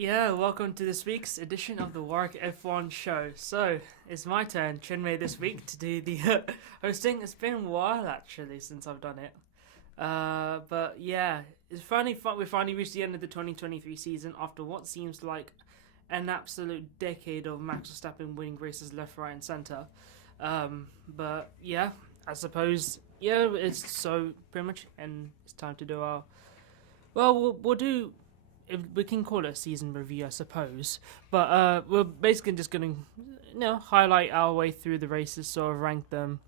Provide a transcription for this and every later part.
Yeah, welcome to this week's edition of the Warwick F1 show. So, it's my turn, Chinmay, this week to do the hosting. It's been a while, actually, since I've done it. But yeah, it's finally we finally reached the end of the 2023 season after what seems like an absolute decade of Max Verstappen winning races left, right, and centre. But yeah, I suppose, it's so pretty much, and it's time to do our. Well, we'll do. If we can call it a season review, I suppose. But we're basically just going to, highlight our way through the races, sort of rank them,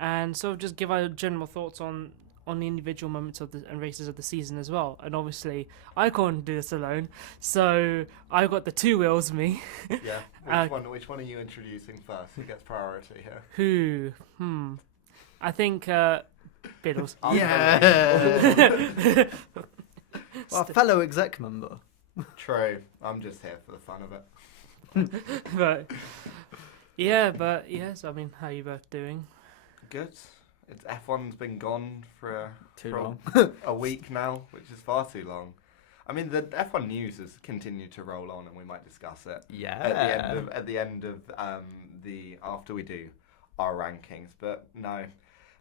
and sort of just give our general thoughts on the individual moments of the and races of the season as well. And obviously, I can't do this alone, so I've got the two wheels of me. Yeah. Which one are you introducing first? Who gets priority here? Who? I think Biddles. Yeah. Well, fellow exec member. True. I'm just here for the fun of it. but yes, I mean, how are you both doing? Good. F1's been gone for Too long. a week now, which is far too long. I mean, the F1 news has continued to roll on, and we might discuss it Yeah. at the end of after we do our rankings. But no,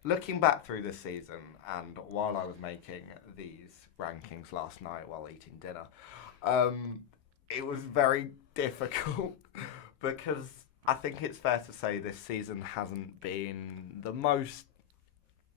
looking back through this season, and while I was making these rankings last night while eating dinner, it was very difficult because I think it's fair to say this season hasn't been the most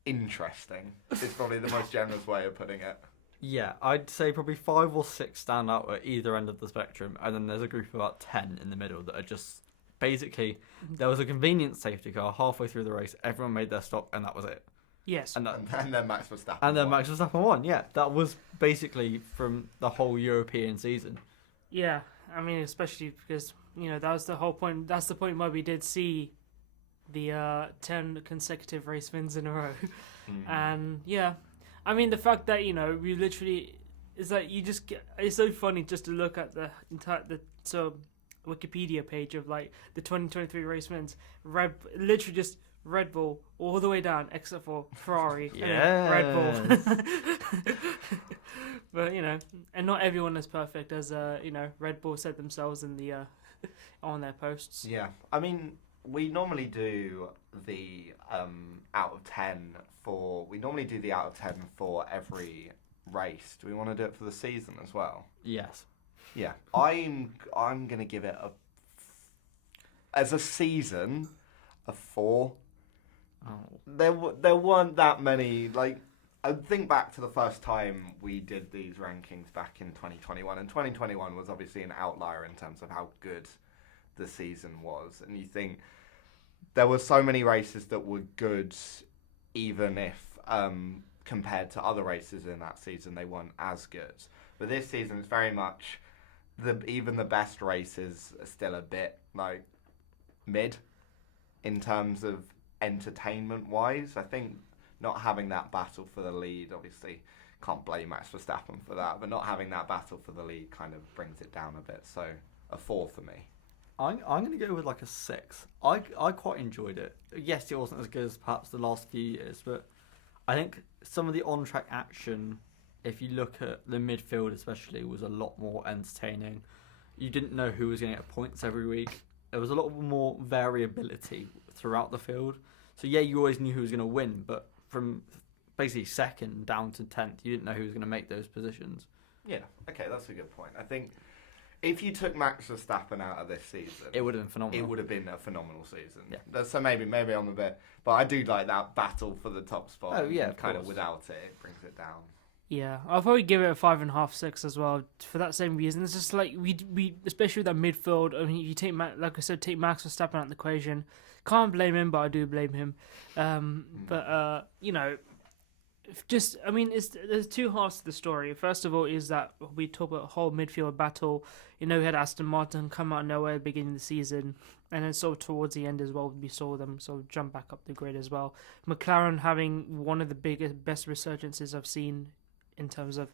interesting. It's probably the most generous way of putting it. Yeah, I'd say probably 5 or 6 stand out at either end of the spectrum, and then there's a group of about 10 in the middle that are just basically, there was a convenient safety car halfway through the race, everyone made their stop, and that was it. Yes. And then Max Verstappen. And then Max Verstappen won, yeah. That was basically from the whole European season. Yeah, I mean, especially because, that was the whole point. That's the point where we did see the 10 consecutive race wins in a row. And, yeah, I mean, the fact that, we literally, is that you just get, it's so funny just to look at the entire, Wikipedia page of, like, the 2023 race wins. Literally just Red Bull all the way down, except for Ferrari. Yes. Red Bull. But, and not everyone is perfect, as, Red Bull said themselves in the on their posts. Yeah, I mean, we normally do the out of 10 for. We normally do the out of 10 for every race. Do we want to do it for the season as well? Yes. Yeah, I'm gonna give it as a season a 4. Oh. There weren't that many. Like, I think back to the first time we did these rankings back in 2021, and 2021 was obviously an outlier in terms of how good the season was. And you think there were so many races that were good, even if compared to other races in that season, they weren't as good. But this season, it's very much even the best races are still a bit like mid in terms of entertainment wise. I think not having that battle for the lead, obviously can't blame Max Verstappen for that, but not having that battle for the lead kind of brings it down a bit. So a 4 for me. I'm going to go with like a 6. I quite enjoyed it. Yes, it wasn't as good as perhaps the last few years, but I think some of the on-track action, if you look at the midfield especially, was a lot more entertaining. You didn't know who was going to get points every week. There was a lot more variability throughout the field. So yeah, you always knew who was going to win, but from basically second down to 10th, you didn't know who was going to make those positions. Yeah, okay, that's a good point. I think if you took Max Verstappen out of this season, it would have been phenomenal. It would have been a phenomenal season. Yeah. So maybe I'm a bit, but I do like that battle for the top spot. Oh yeah, kind of without it brings it down. Yeah, I'll probably give it a 5.5, 6 as well for that same reason. It's just like we especially with that midfield. I mean, you take like I said, take Max Verstappen out of the equation. Can't blame him, but I do blame him. But there's two halves to the story. First of all, is that we talk about a whole midfield battle. We had Aston Martin come out of nowhere at the beginning of the season, and then sort of towards the end as well, we saw them sort of jump back up the grid as well. McLaren having one of the best resurgences I've seen in terms of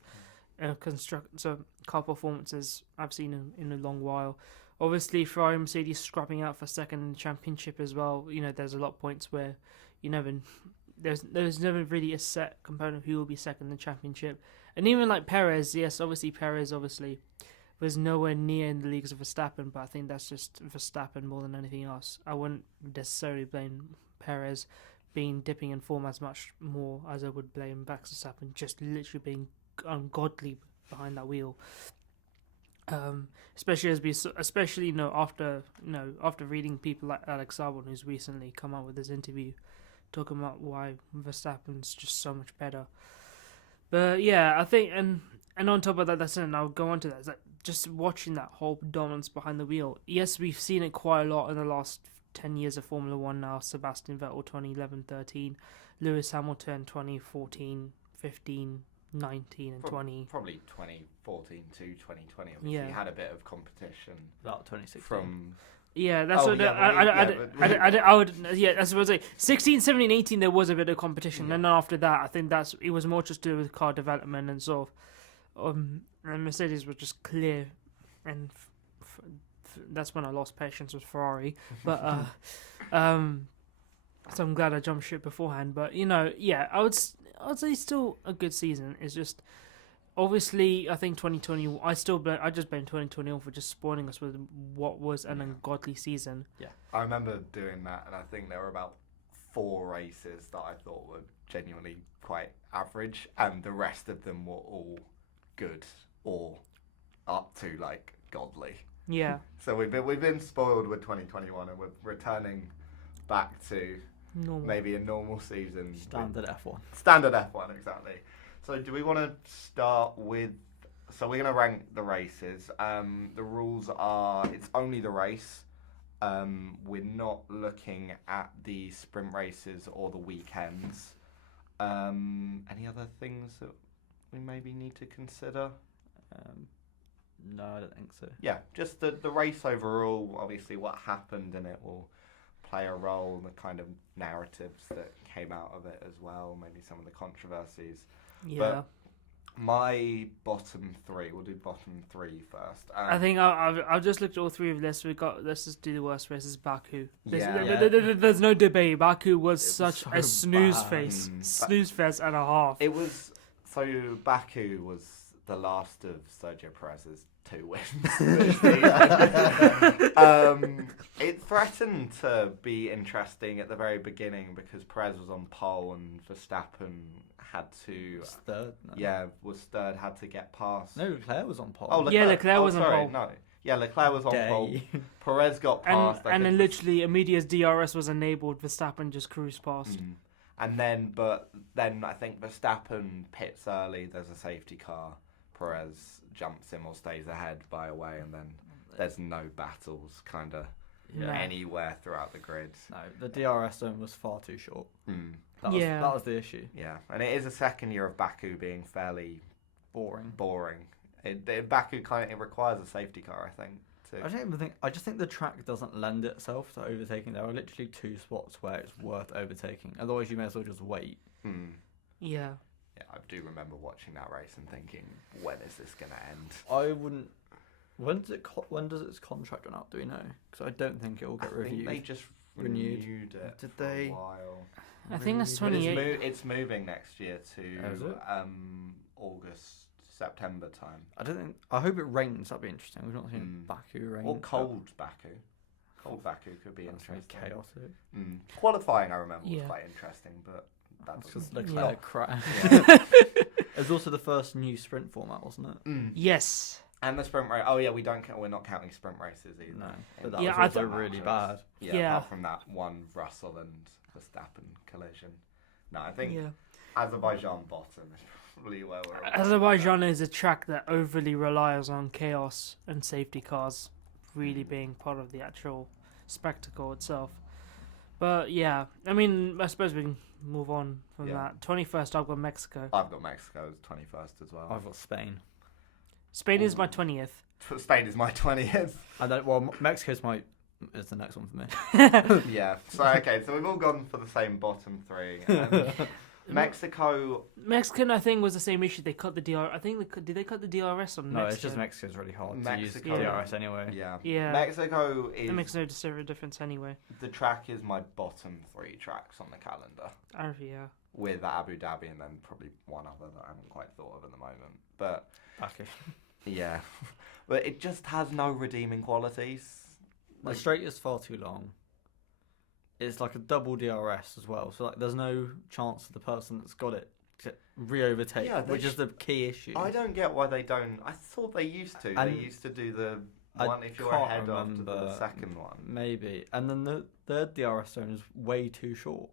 car performances I've seen in a long while. Obviously, Ferrari and Mercedes scrapping out for second in the championship as well. There's a lot of points where there's never really a set component of who will be second in the championship. And even like Perez, yes, obviously Perez was nowhere near in the leagues of Verstappen, but I think that's just Verstappen more than anything else. I wouldn't necessarily blame Perez being dipping in form as much more as I would blame Max Verstappen just literally being ungodly behind that wheel. Especially after reading people like Alex Albon, who's recently come out with this interview talking about why Verstappen's just so much better. But yeah, I think and on top of that, that's it. And I'll go on to that. Is that just watching that whole dominance behind the wheel. Yes, we've seen it quite a lot in the last 10 years of Formula One now. Sebastian Vettel 2011-13, Lewis Hamilton 2014, 15, 19 and 20. Probably 2014 to 2020. Obviously, Yeah. had a bit of competition About 2016. from. Yeah, that's what That's what I say. 16, 17, 18, there was a bit of competition, Yeah. and then after that, I think it was more just to do with car development and sort of, and Mercedes was just clear, and that's when I lost patience with Ferrari. But so I'm glad I jumped ship beforehand. But I would say still a good season. It's just. Obviously, I think 2020. I just blame 2021 for just spoiling us with what was an ungodly season. Yeah, I remember doing that, and I think there were about 4 races that I thought were genuinely quite average, and the rest of them were all good or up to like godly. Yeah. So we've been spoiled with 2021, and we're returning back to Normal. maybe a normal season. Standard F1. Standard F1, exactly. So do we want to start with... So we're going to rank the races. The rules are it's only the race. We're not looking at the sprint races or the weekends. Any other things that we maybe need to consider? No, I don't think so. Yeah, just the race overall. Obviously what happened in it will play a role, the kind of narratives that came out of it as well, maybe some of the controversies. Yeah. But my bottom 3, we'll do bottom 3 first. I think I've just looked at all 3 of this. Let's just do the worst races. Baku. There's no debate. Baku was such so a snooze bad. face, snooze fest and a half. It was Baku was the last of Sergio Perez's 2 wins. It threatened to be interesting at the very beginning because Perez was on pole and Verstappen had to Was third? No. was third, had to get past. No, Leclerc was on pole. Oh, Leclerc. Yeah, Leclerc was on sorry, pole. No. Yeah, Leclerc was on pole. Day. Perez got past. And then literally Amedia's DRS was enabled. Verstappen just cruised past. And then I think Verstappen pits early. There's a safety car. Perez jumps him or stays ahead by a way, and then there's no battles kind of anywhere throughout the grid. No, the DRS zone was far too short. That was the issue. Yeah, and it is a second year of Baku being fairly Boring. Baku it requires a safety car, I think. I just think the track doesn't lend itself to overtaking. There are literally 2 spots where it's worth overtaking. Otherwise, you may as well just wait. Yeah. Yeah, I do remember watching that race and thinking, when is this going to end? I wouldn't. When does its contract run out? Do we know? Because I don't think it will get reviewed. They just renewed it Did for they? a while. I think that's But 28. it's moving next year Oh, is to it? August, September time. I hope it rains. That'd be interesting. We've not seen Baku rain. Or cold Baku. Cold Baku could be That's very interesting. chaotic. Qualifying, I remember, was Yeah. quite interesting, but that That's because doesn't. Leclerc crashed. Yeah. It was also the first new sprint format, wasn't it? Yes. And the sprint race. Oh yeah, we're not counting sprint races either. No, but that Yeah, was I also thought- really bad. Yeah. Apart from that one Russell and Verstappen collision. No, I think Yeah. Azerbaijan bottom is probably where we're at. Azerbaijan is a track that overly relies on chaos and safety cars really being part of the actual spectacle itself. But yeah, I mean, I suppose we can move on from that. 21st, I've got Mexico. I've got Mexico as 21st as well. I've got Spain. Spain is my 20th. Spain is my 20th. And then, Mexico's is the next one for me. Yeah. So okay, so we've all gone for the same bottom 3. Mexico. Mexican, I think, was the same issue. They cut the DR. I think did they cut the DRS on No, Mexico? it's just Mexico's really hard to use Mexico- DRS anyway. Yeah. Yeah. Mexico is. It makes no difference anyway. The track is my bottom 3 tracks on the calendar, Yeah. with Abu Dhabi and then probably one other that I haven't quite thought of at the moment. But Baku. Yeah. But it just has no redeeming qualities. The straight is far too long. It's like a double DRS as well, so like there's no chance for the person that's got it to re-overtake, which is the key issue. I don't get why they don't. I thought they used to. They used to do the one if you're ahead after the second one. Maybe. And then the third DRS zone is way too short.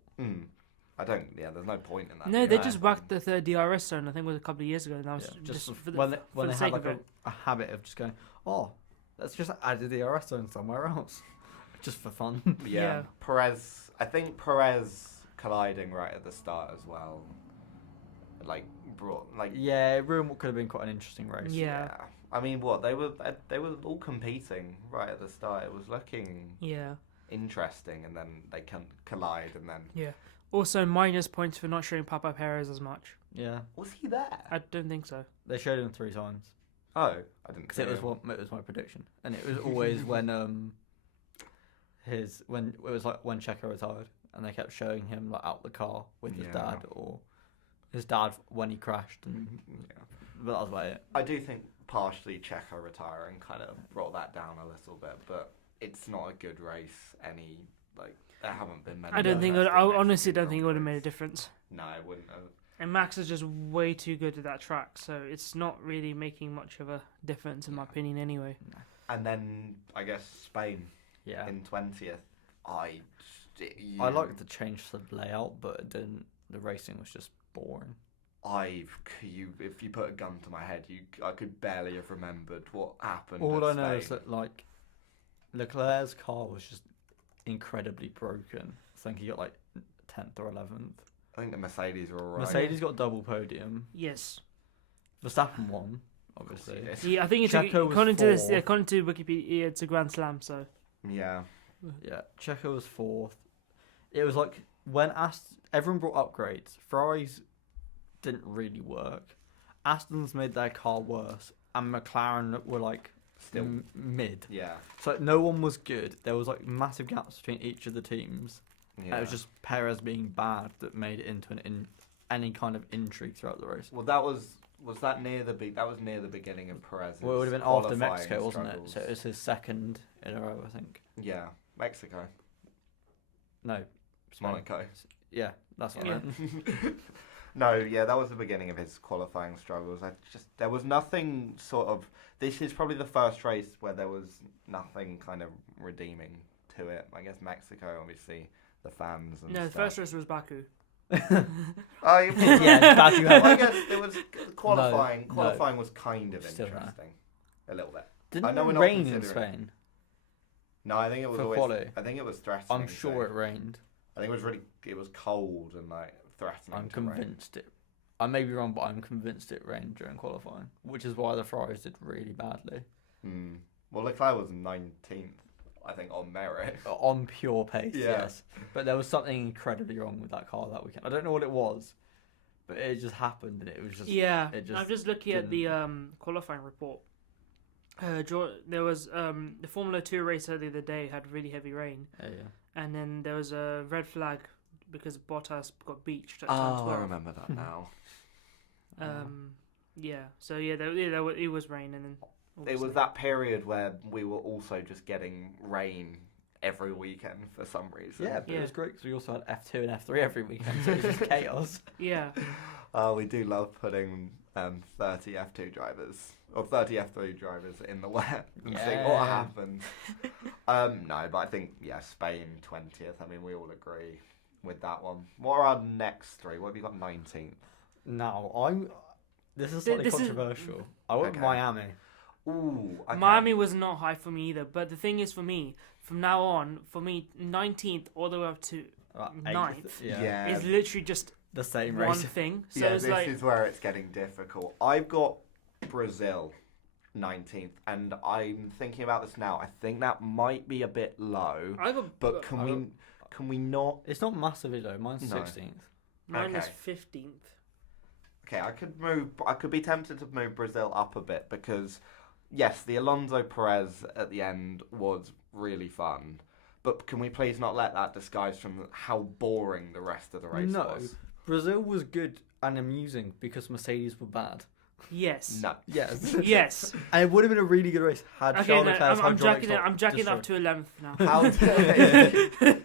I don't. Yeah, there's no point in that. No, they just whacked the third DRS zone. I think it was a couple of years ago. And that was just for the, when for they the had sake like of it. a habit of just going, oh, let's just add a DRS zone somewhere else, just for fun. Yeah. Perez. I think Perez colliding right at the start as well. Yeah, it ruined what could have been quite an interesting race. Yeah. I mean, they were all competing right at the start. It was looking interesting, and then they can collide, and then Also, minus points for not showing Papa Perez as much. Yeah. Was he there? I don't think so. They showed him 3 times. Oh, I didn't. Because it was my prediction, and it was always when when Checo retired, and they kept showing him like out the car with his dad, or his dad when he crashed, and but that was about it. I do think partially Checo retiring kind of brought that down a little bit, but it's not a good race. There haven't been many. I honestly don't think it would have made a difference. No, it wouldn't have. And Max is just way too good at that track, so it's not really making much of a difference in my opinion anyway. And then I guess Spain in 20th. I liked the change to the layout, but it didn't. The racing was just boring. If you put a gun to my head, I could barely have remembered what happened. All I know is that like Leclerc's car was just incredibly broken. I think he got like 10th or 11th. I think the Mercedes were alright. Mercedes got double podium. Yes. Verstappen won, obviously. Yeah, I think it's according to Wikipedia, it's a Grand Slam. So. Yeah. Yeah, Checo was 4th. It was like when everyone brought upgrades. Ferraris didn't really work. Aston's made their car worse, and McLaren were like still mid. Yeah. So no one was good. There was like massive gaps between each of the teams. Yeah. And it was just Perez being bad that made it into any kind of intrigue throughout the race. Well, that was near the beginning of Perez's. Well, it would have been after Mexico, wasn't it? So it was his second in a row, I think. Yeah, Mexico. No, Spain. Monaco. Yeah, that's what I meant. No, yeah, that was the beginning of his qualifying struggles. There was nothing sort of. This is probably the first race where there was nothing kind of redeeming to it. I guess Mexico, obviously, the fans and the first race was Baku. Baku. I guess it was qualifying. No, qualifying was kind of Still interesting, a little bit. Didn't it rain in Spain? No, I think it was for always. quali? I think it was threatening. I'm sure it rained. I think it was cold and like threatening. I'm convinced it. I may be wrong, but I'm convinced it rained during qualifying, which is why the Ferraris did really badly. Well, Leclerc was 19th, I think, on merit. On pure pace, yes. But there was something incredibly wrong with that car that weekend. I don't know what it was, but it just happened, and it was just. Yeah, I'm just looking at the qualifying report. There was the Formula 2 racer the other day had really heavy rain. Yeah. And then there was a red flag because Bottas got beached at turn 12. I remember that now. Yeah. So it was rain, and then it was that period where we were also just getting rain every weekend for some reason. Yeah, but it was great because we also had F2 and F3 every weekend, so it was just chaos. Yeah. We do love putting 30 F2 drivers or 30 F3 drivers in the wet and seeing what happens. No, but I think Spain 20th. I mean, we all agree with that one. What are our next three? What have you got 19th? Now this is slightly controversial. I went Miami. Ooh, okay. Miami was not high for me either. But the thing is, for me, from now on, 19th all the way up to 9th is literally just the same one race. thing. So this is where it's getting difficult. I've got Brazil 19th, and I'm thinking about this now. I think that might be a bit low. But can we not? It's not massively low. Mine's 16th. Mine is 15th. Okay, I could be tempted to move Brazil up a bit because, yes, the Alonso Perez at the end was really fun. But can we please not let that disguise from how boring the rest of the race was? Brazil was good and amusing because Mercedes were bad. Yes. No. Yes. Yes. And it would have been a really good race had Okay, Charles no, Leclerc's I'm hydraulics jacking it. not I'm jacking it up destroyed. to 11th now. How dare you?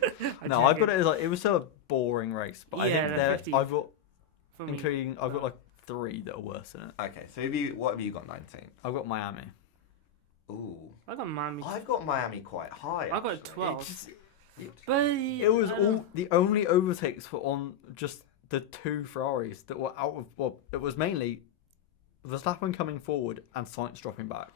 No, I've got it as like it was still a boring race, but I Yeah, think the there 50 I've got For me. including I've got like 3 that are worse than it. Okay, so what have you got 19th? I've got Miami. Ooh. I got Miami. I've got Miami quite high. I got actually. 12. It, just, But it was all the only overtakes were on just the 2 Ferraris that were out of. Well, it was mainly Verstappen coming forward and Sainz dropping back.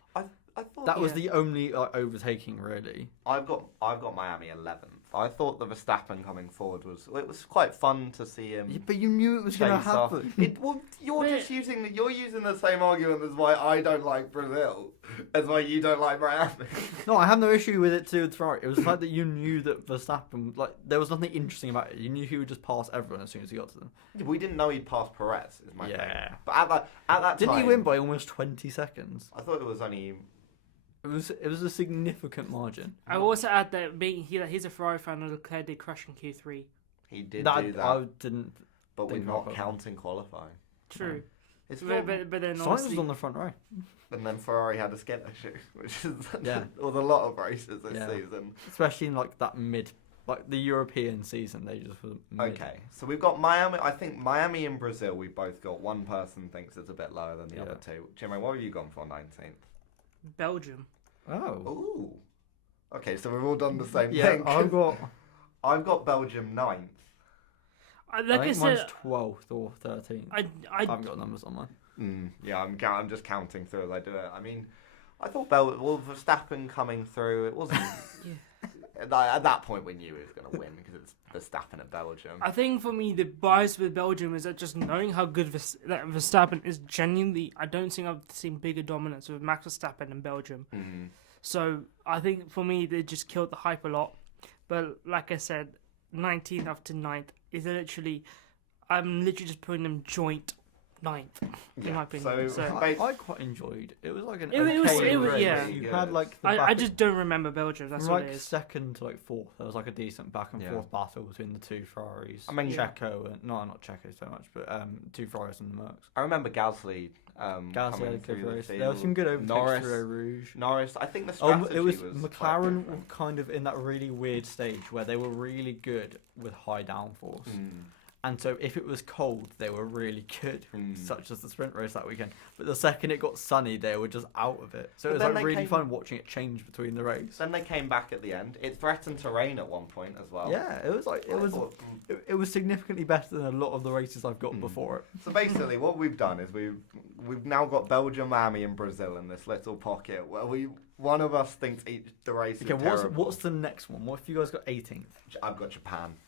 I thought That was Yeah. the only overtaking really. I've got Miami 11th. I thought the Verstappen coming forward was quite fun to see him. Yeah, but you knew it was going to chase off. happen. Well, you're But- just using the same argument as why I don't like Brazil, as why you don't like Miami. No, I have no issue with it too with Ferrari. It was the fact that you knew that Verstappen, like, there was nothing interesting about it. You knew he would just pass everyone as soon as he got to them. We didn't know he'd pass Perez. Is my thing. Yeah. But at that Didn't time, he win by almost 20 seconds? I thought it was only. It was a significant margin. I will also add that he's a Ferrari fan and Leclerc did crash in Q3. He did That, do that, I didn't. but we're think not about counting qualifying. True. It's But then Sainz honestly, was on the front row. and then Ferrari had a skin issue, which is Yeah. was a lot of races this Yeah. season. Especially in like that like the European season, they just were mid. Okay, so we've got Miami. I think Miami and Brazil. We both got one person thinks it's a bit lower than the Yeah. other two. Jimmy, what have you gone for 19th? Belgium. Oh. Ooh. Okay, so we've all done the same Yeah, thing. I've got Belgium 9th. Like I I think said, mine's 12th or 13th. I I haven't got numbers on mine. Yeah, I'm just counting through as I do it. I mean, I thought Verstappen coming through. It wasn't. At that point, we knew he was going to win because it's Verstappen at Belgium. I think for me the bias with Belgium is that just knowing how good that Verstappen is genuinely, I don't think I've seen bigger dominance with Max Verstappen in Belgium. Mm-hmm. So I think for me they just killed the hype a lot. But like I said, 19th up to 9th is literally, I'm literally just putting them joint 9th in my opinion. So I quite enjoyed. It was like an It was- okay it was- race. yeah. You had like the I back just don't remember Belgium. That's from what like it is. second to like 4th. There was like a decent back and Yeah. forth battle between the 2 Ferraris. I mean, Checo and not Checo so much, but 2 Ferraris and the Mercs. I remember Gasly. Gasly Coming had a good through race. the There was some good overtakes Norris. through Eau Rouge. Norris. I think the strategy It was quite McLaren were different. kind of in that really weird stage where they were really good with high downforce. And so if it was cold, they were really good, such as the sprint race that weekend. But the second it got sunny, they were just out of it. So But it was then like they really came- fun watching it change between the race. Then they came back at the end. It threatened to rain at one point as well. Yeah, it was like it was significally better than a lot of the races I've got before it. So basically, what we've done is we've now got Belgium, Miami, and Brazil in this little pocket where one of us thinks the race Okay, is terrible. what's the next one? What if you guys got 18th? I've got Japan.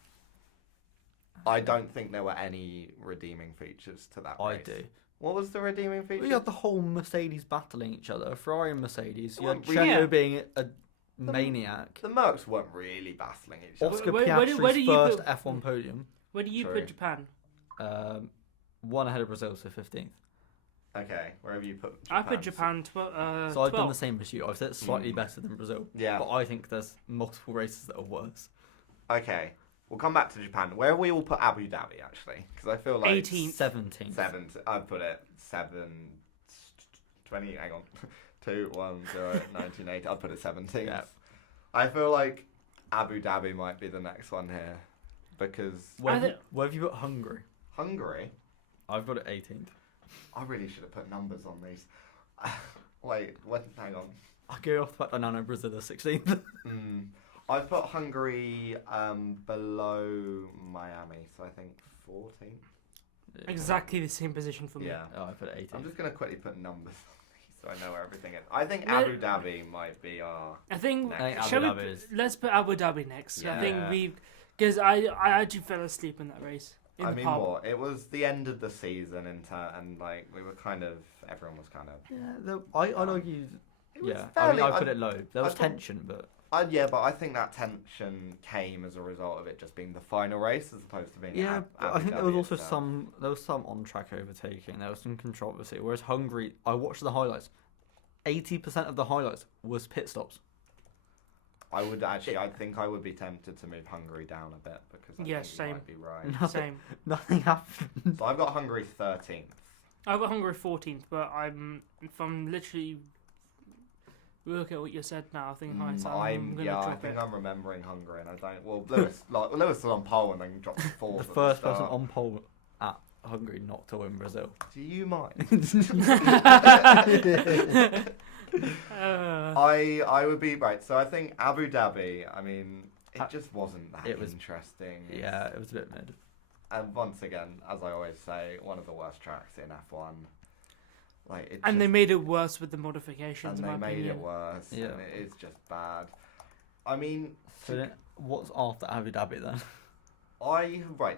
I don't think there were any redeeming features to that I race. do. What was the redeeming feature? Well, you had the whole Mercedes battling each other, Ferrari and Mercedes. You had Well, Checo yeah. being a maniac. The Mercs weren't really battling each other. Oscar Where do Piastri's you first put- F1 podium. Where do you True. put Japan? One ahead of Brazil, so 15th. Okay, where have you put I Japan? put Japan So I've done 12. the same as you. I've said it's slightly better than Brazil. Yeah. But I think there's multiple races that are worse. Okay, we'll come back to Japan. Where we all put Abu Dhabi, actually? Because I feel like 18th. 17th. 7th. I'd put it 20, hang on. 2, 1, 0, 1980. I'd put it 17th. Yeah. I feel like Abu Dhabi might be the next one here. Because Where I have you put Hungary? Hungary, I've got it 18th. I really should have put numbers on these. Wait, what? Hang on. I'll go off the fact that I know Brazil is 16th. I've put Hungary below Miami, so I think 14th. Exactly the same position for me. Yeah. Oh, I put it 18th. I'm just going to quickly put numbers on these so I know where everything is. I think No. Abu Dhabi might be our... I think, I think Abu shall we, Dhabi is- let's put Abu Dhabi next. I think Yeah. because I actually fell asleep in that race. In I the mean, pub. what? It was the end of the season, and like we were kind of, everyone was kind of. Yeah, I'd argue. It was Yeah, fairly, I put it low. There was I thought- tension, but Yeah, but I think that tension came as a result of it just being the final race as opposed to being. yeah, but Abu I think there Dhabi was also itself. some on track overtaking. There was some controversy. Whereas Hungary, I watched the highlights. 80% of the highlights was pit stops. I would actually. I think I would be tempted to move Hungary down a bit because I Yeah, think you same. might be right. Same. Nothing happened. So I've got Hungary 13th. I got Hungary 14th, but if I'm literally look at what you said now, I think I'm gonna I drop think it. I'm remembering Hungary, and I don't. Well, Lewis was on pole and then dropped to fourth. The at first start. person on pole at Hungary not to win Brazil. Do you mind? Uh, I would be right. So I think Abu Dhabi. I mean, it just wasn't that interesting. Yeah, it was a bit mid. And once again, as I always say, one of the worst tracks in F1. They made it worse with the modifications. And in they my made opinion. it worse. Yeah. And it is just bad. I mean, So then, what's after Abu Dhabi then?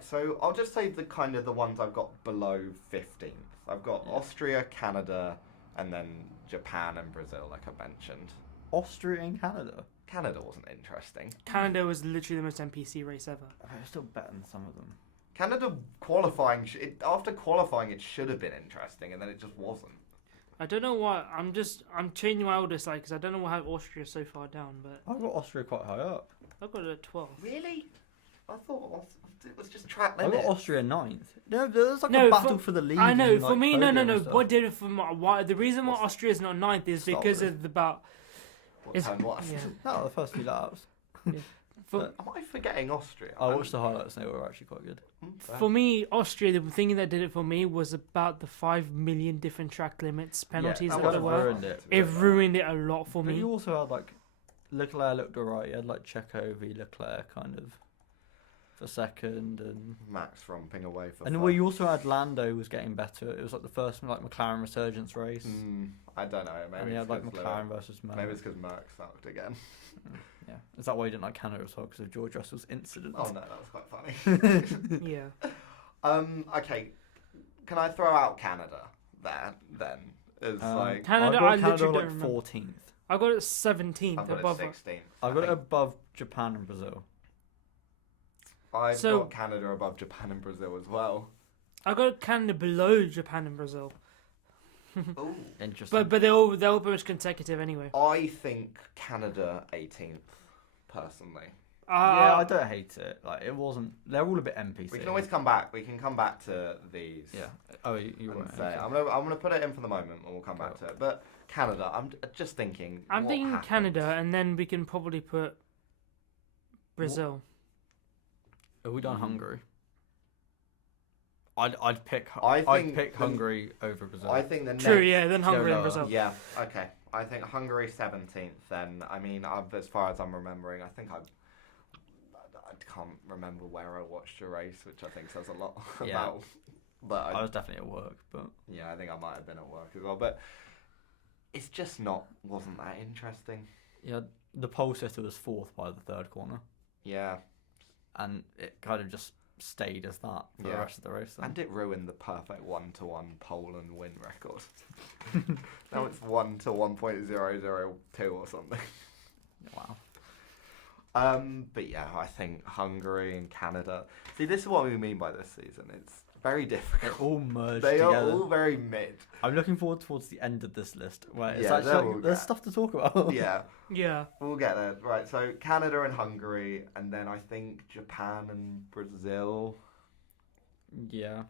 So I'll just say the ones I've got below 15th. I've got Austria, Canada, and then Japan and Brazil, like I mentioned. Austria and Canada. Canada wasn't interesting. Canada was literally the most NPC race ever. It's still better than some of them. Canada qualifying, after qualifying, it should have been interesting, and then it just wasn't. I don't know why. I'm changing my oldest because I don't know why Austria's so far down, but I've got Austria quite high up. I've got it at 12. Really? I thought it was just track I've limit. got Austria 9th. No, there's like No, a battle for the lead. I know. and, For like, me, no. podium and stuff. What did it for why? The reason why Austria's not 9th is Start because with. of turn What? Yeah. No, the first few laps. For, Am I forgetting Austria? I watched the highlights and they were actually quite good. for me, Austria, the thing that did it for me was about the 5 million different track limits penalties that that kind there of were. ruined it. It ruined it a lot for But me. you also had like Leclerc looked alright. You had like Checo v Leclerc kind of for second, and Max romping away for. well, you also had Lando was getting better. It was like the first like McLaren resurgence race, I don't know. Maybe and you it's had like 'cause McLaren versus Merc. Maybe it's because Merck sucked again. Yeah, is that why you didn't like Canada as well? Because of George Russell's incident. Oh no, that was quite funny. Yeah. Okay. Can I throw out Canada there then? It's like Canada, I I got Canada literally like don't remember. 14th. I got it 17th I've got above. it 16th. I got it above Japan and Brazil. I've So- got Canada above Japan and Brazil as well. I got Canada below Japan and Brazil. Ooh. Interesting. But they're all pretty much consecutive anyway. I think Canada 18th, personally. yeah, I don't hate it. Like it wasn't. They're all a bit NPC. We can always come back. We can come back to these. Yeah. Oh, you And won't. say, Okay. I'm gonna put it in for the moment, and we'll come back to it. But Canada, I'm just thinking. I'm what thinking happens? Canada, and then we can probably put Brazil. Have we done Hungary? I'd pick. I I'd think pick the- Hungary over Brazil. I think the next. True, yeah. Then Hungary no, and Brazil. Yeah. Okay. I think Hungary 17th. Then I mean, as far as I'm remembering, I think I can't remember where I watched a race, which I think says a lot Yeah. about. But I was definitely at work, but yeah, I think I might have been at work as well. But it's just wasn't that interesting. yeah, the pole sitter was 4th by the 3rd corner, Yeah. and it kind of just stayed as that for the Yeah. rest of the race. Then. And it ruined the perfect 1-to-1 pole and win record. Now it's 1-to-1.002 or something. Wow. But yeah, I think Hungary and Canada. See, this is what we mean by this season. It's very They difficult. all merged They together. are all very mid. I'm looking forward towards the end of this list, where it's Yeah, actually then like, we'll there's get- stuff to talk about. Yeah, Yeah. we'll get there. Right, so Canada and Hungary, and then I think Japan and Brazil. Yeah.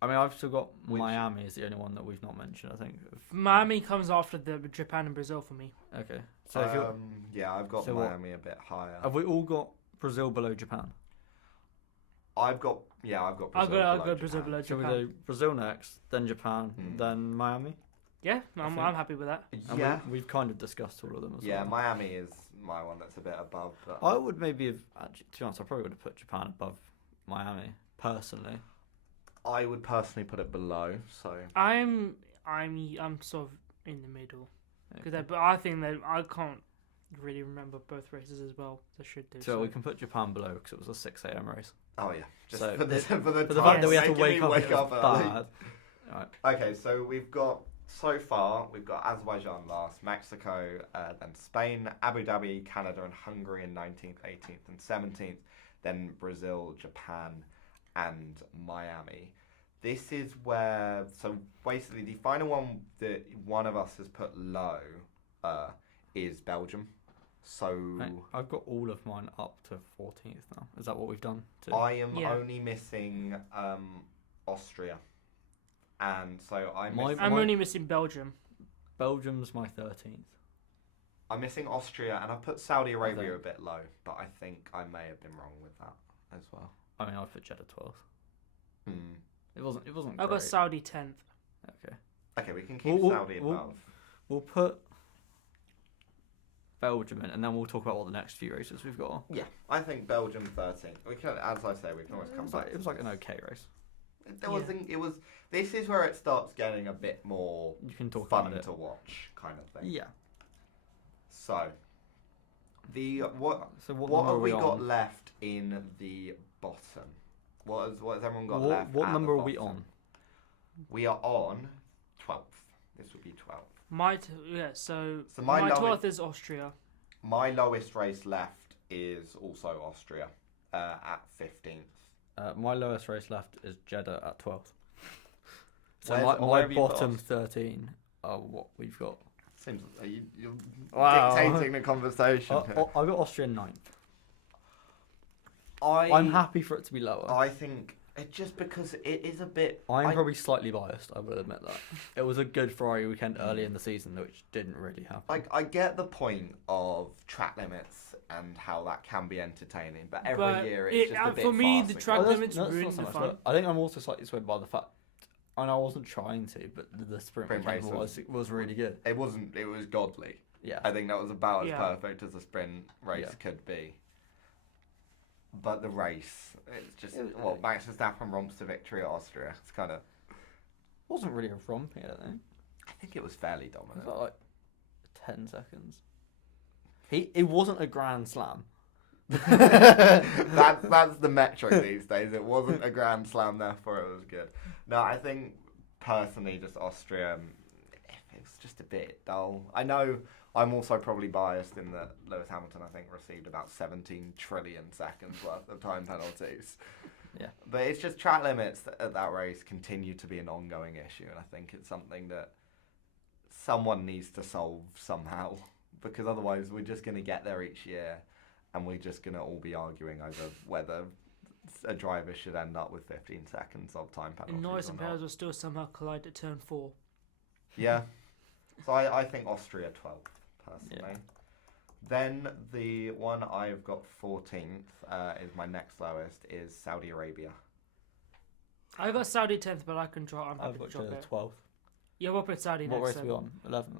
I mean, I've still got Which- Miami is the only one that we've not mentioned, I think. Miami comes after the Japan and Brazil for me. Okay. So if you're, Yeah, I've got So what- Miami a bit higher. have we all got Brazil below Japan? I've got Brazil. I'll go Brazil Japan. below Shall we Japan. go Brazil next, then Japan, Hmm. then Miami? Yeah, I'm think- happy with that. And Yeah, we've kind of discussed all of them as yeah. well. Miami is my one that's a bit above, but I would maybe have, actually, to be honest, I probably would have put Japan above Miami, personally. I would personally put it below. So I'm sort of in the middle but I think that I can't really remember both races as well as I should do. So we can put Japan below because it was a 6 a.m. race. oh yeah, just So for the For the time fact that we had to making me wake up, it was early. bad. Right. Okay, so we've got Azerbaijan last, Mexico, then Spain, Abu Dhabi, Canada, and Hungary in 19th, 18th, and 17th. Then Brazil, Japan, and Miami. This is where, so basically the final one that one of us has put low is Belgium. So Right, I've got all of mine up to 14th now. Is that what we've done? I am Yeah. only missing Austria And so I'm I'm only missing Belgium. Belgium's my 13th. I'm missing Austria, and I put Saudi Arabia Okay. a bit low, but I think I may have been wrong with that as well. I mean, I put Jeddah 12th. It wasn't. I got great. Saudi 10th. Okay. Okay, we can keep Saudi above. We'll put Belgium in, and then we'll talk about what the next few races we've got. Yeah, I think Belgium 13. We can, as I say, we can always come back. It was like an okay race. It was. This is where it starts getting a bit more You can talk fun about it. to watch, kind of thing. Yeah. So, what number have are we on? got left in the bottom? What has everyone got left? What at number the are we bottom? on? We are on 12th. This would be 12th. So my my lowest- 12th is Austria. My lowest race left is also Austria at 15th. My lowest race left is Jeddah at 12th. So Where my have you put bottom Aust- 13 are what we've got. Seems like you're Wow. dictating the conversation. here. I got Austria 9th. I'm I'm happy for it to be lower. I think it just because it is a bit. I'm probably slightly biased, I will admit that. It was a good Ferrari weekend early in the season, which didn't really happen. I get the point of track limits and how that can be entertaining, but every year it's just a bit for me, the farcical. track that's- limits that's not ruined so the much, fun. but I think I'm also slightly swayed by the fact, and I wasn't trying to, but the sprint Sprint weekend race was really good. It wasn't. It was godly. Yeah. I think that was about as Yeah. perfect as a sprint race Yeah. could be. But the race, it's just It was- well, Max Verstappen romps to victory at Austria. It's kind of. Wasn't really a romping, I don't think. I think it was fairly It was dominant. about, like 10 seconds. It wasn't a grand slam. That's the metric these days. It wasn't a grand slam, therefore it was good. No, I think personally, just Austria, it was just a bit dull. I know I'm also probably biased in that Lewis Hamilton, I think, received about 17 trillion seconds worth of time penalties. Yeah. But it's just track limits at that race continue to be an ongoing issue, and I think it's something that someone needs to solve somehow, because otherwise we're just going to get there each year and we're just going to all be arguing over whether a driver should end up with 15 seconds of time penalties. And Norris or and not. Perez will still somehow collide at turn 4. Yeah. So I think Austria 12th, personally. Yeah. Then the one I've got 14th is my next lowest, is Saudi Arabia. I got Saudi 10th, but I can drop. I'm happy I've to got drop Jeddah it. 12th. Yeah, we'll put Saudi What next. race are then. we on?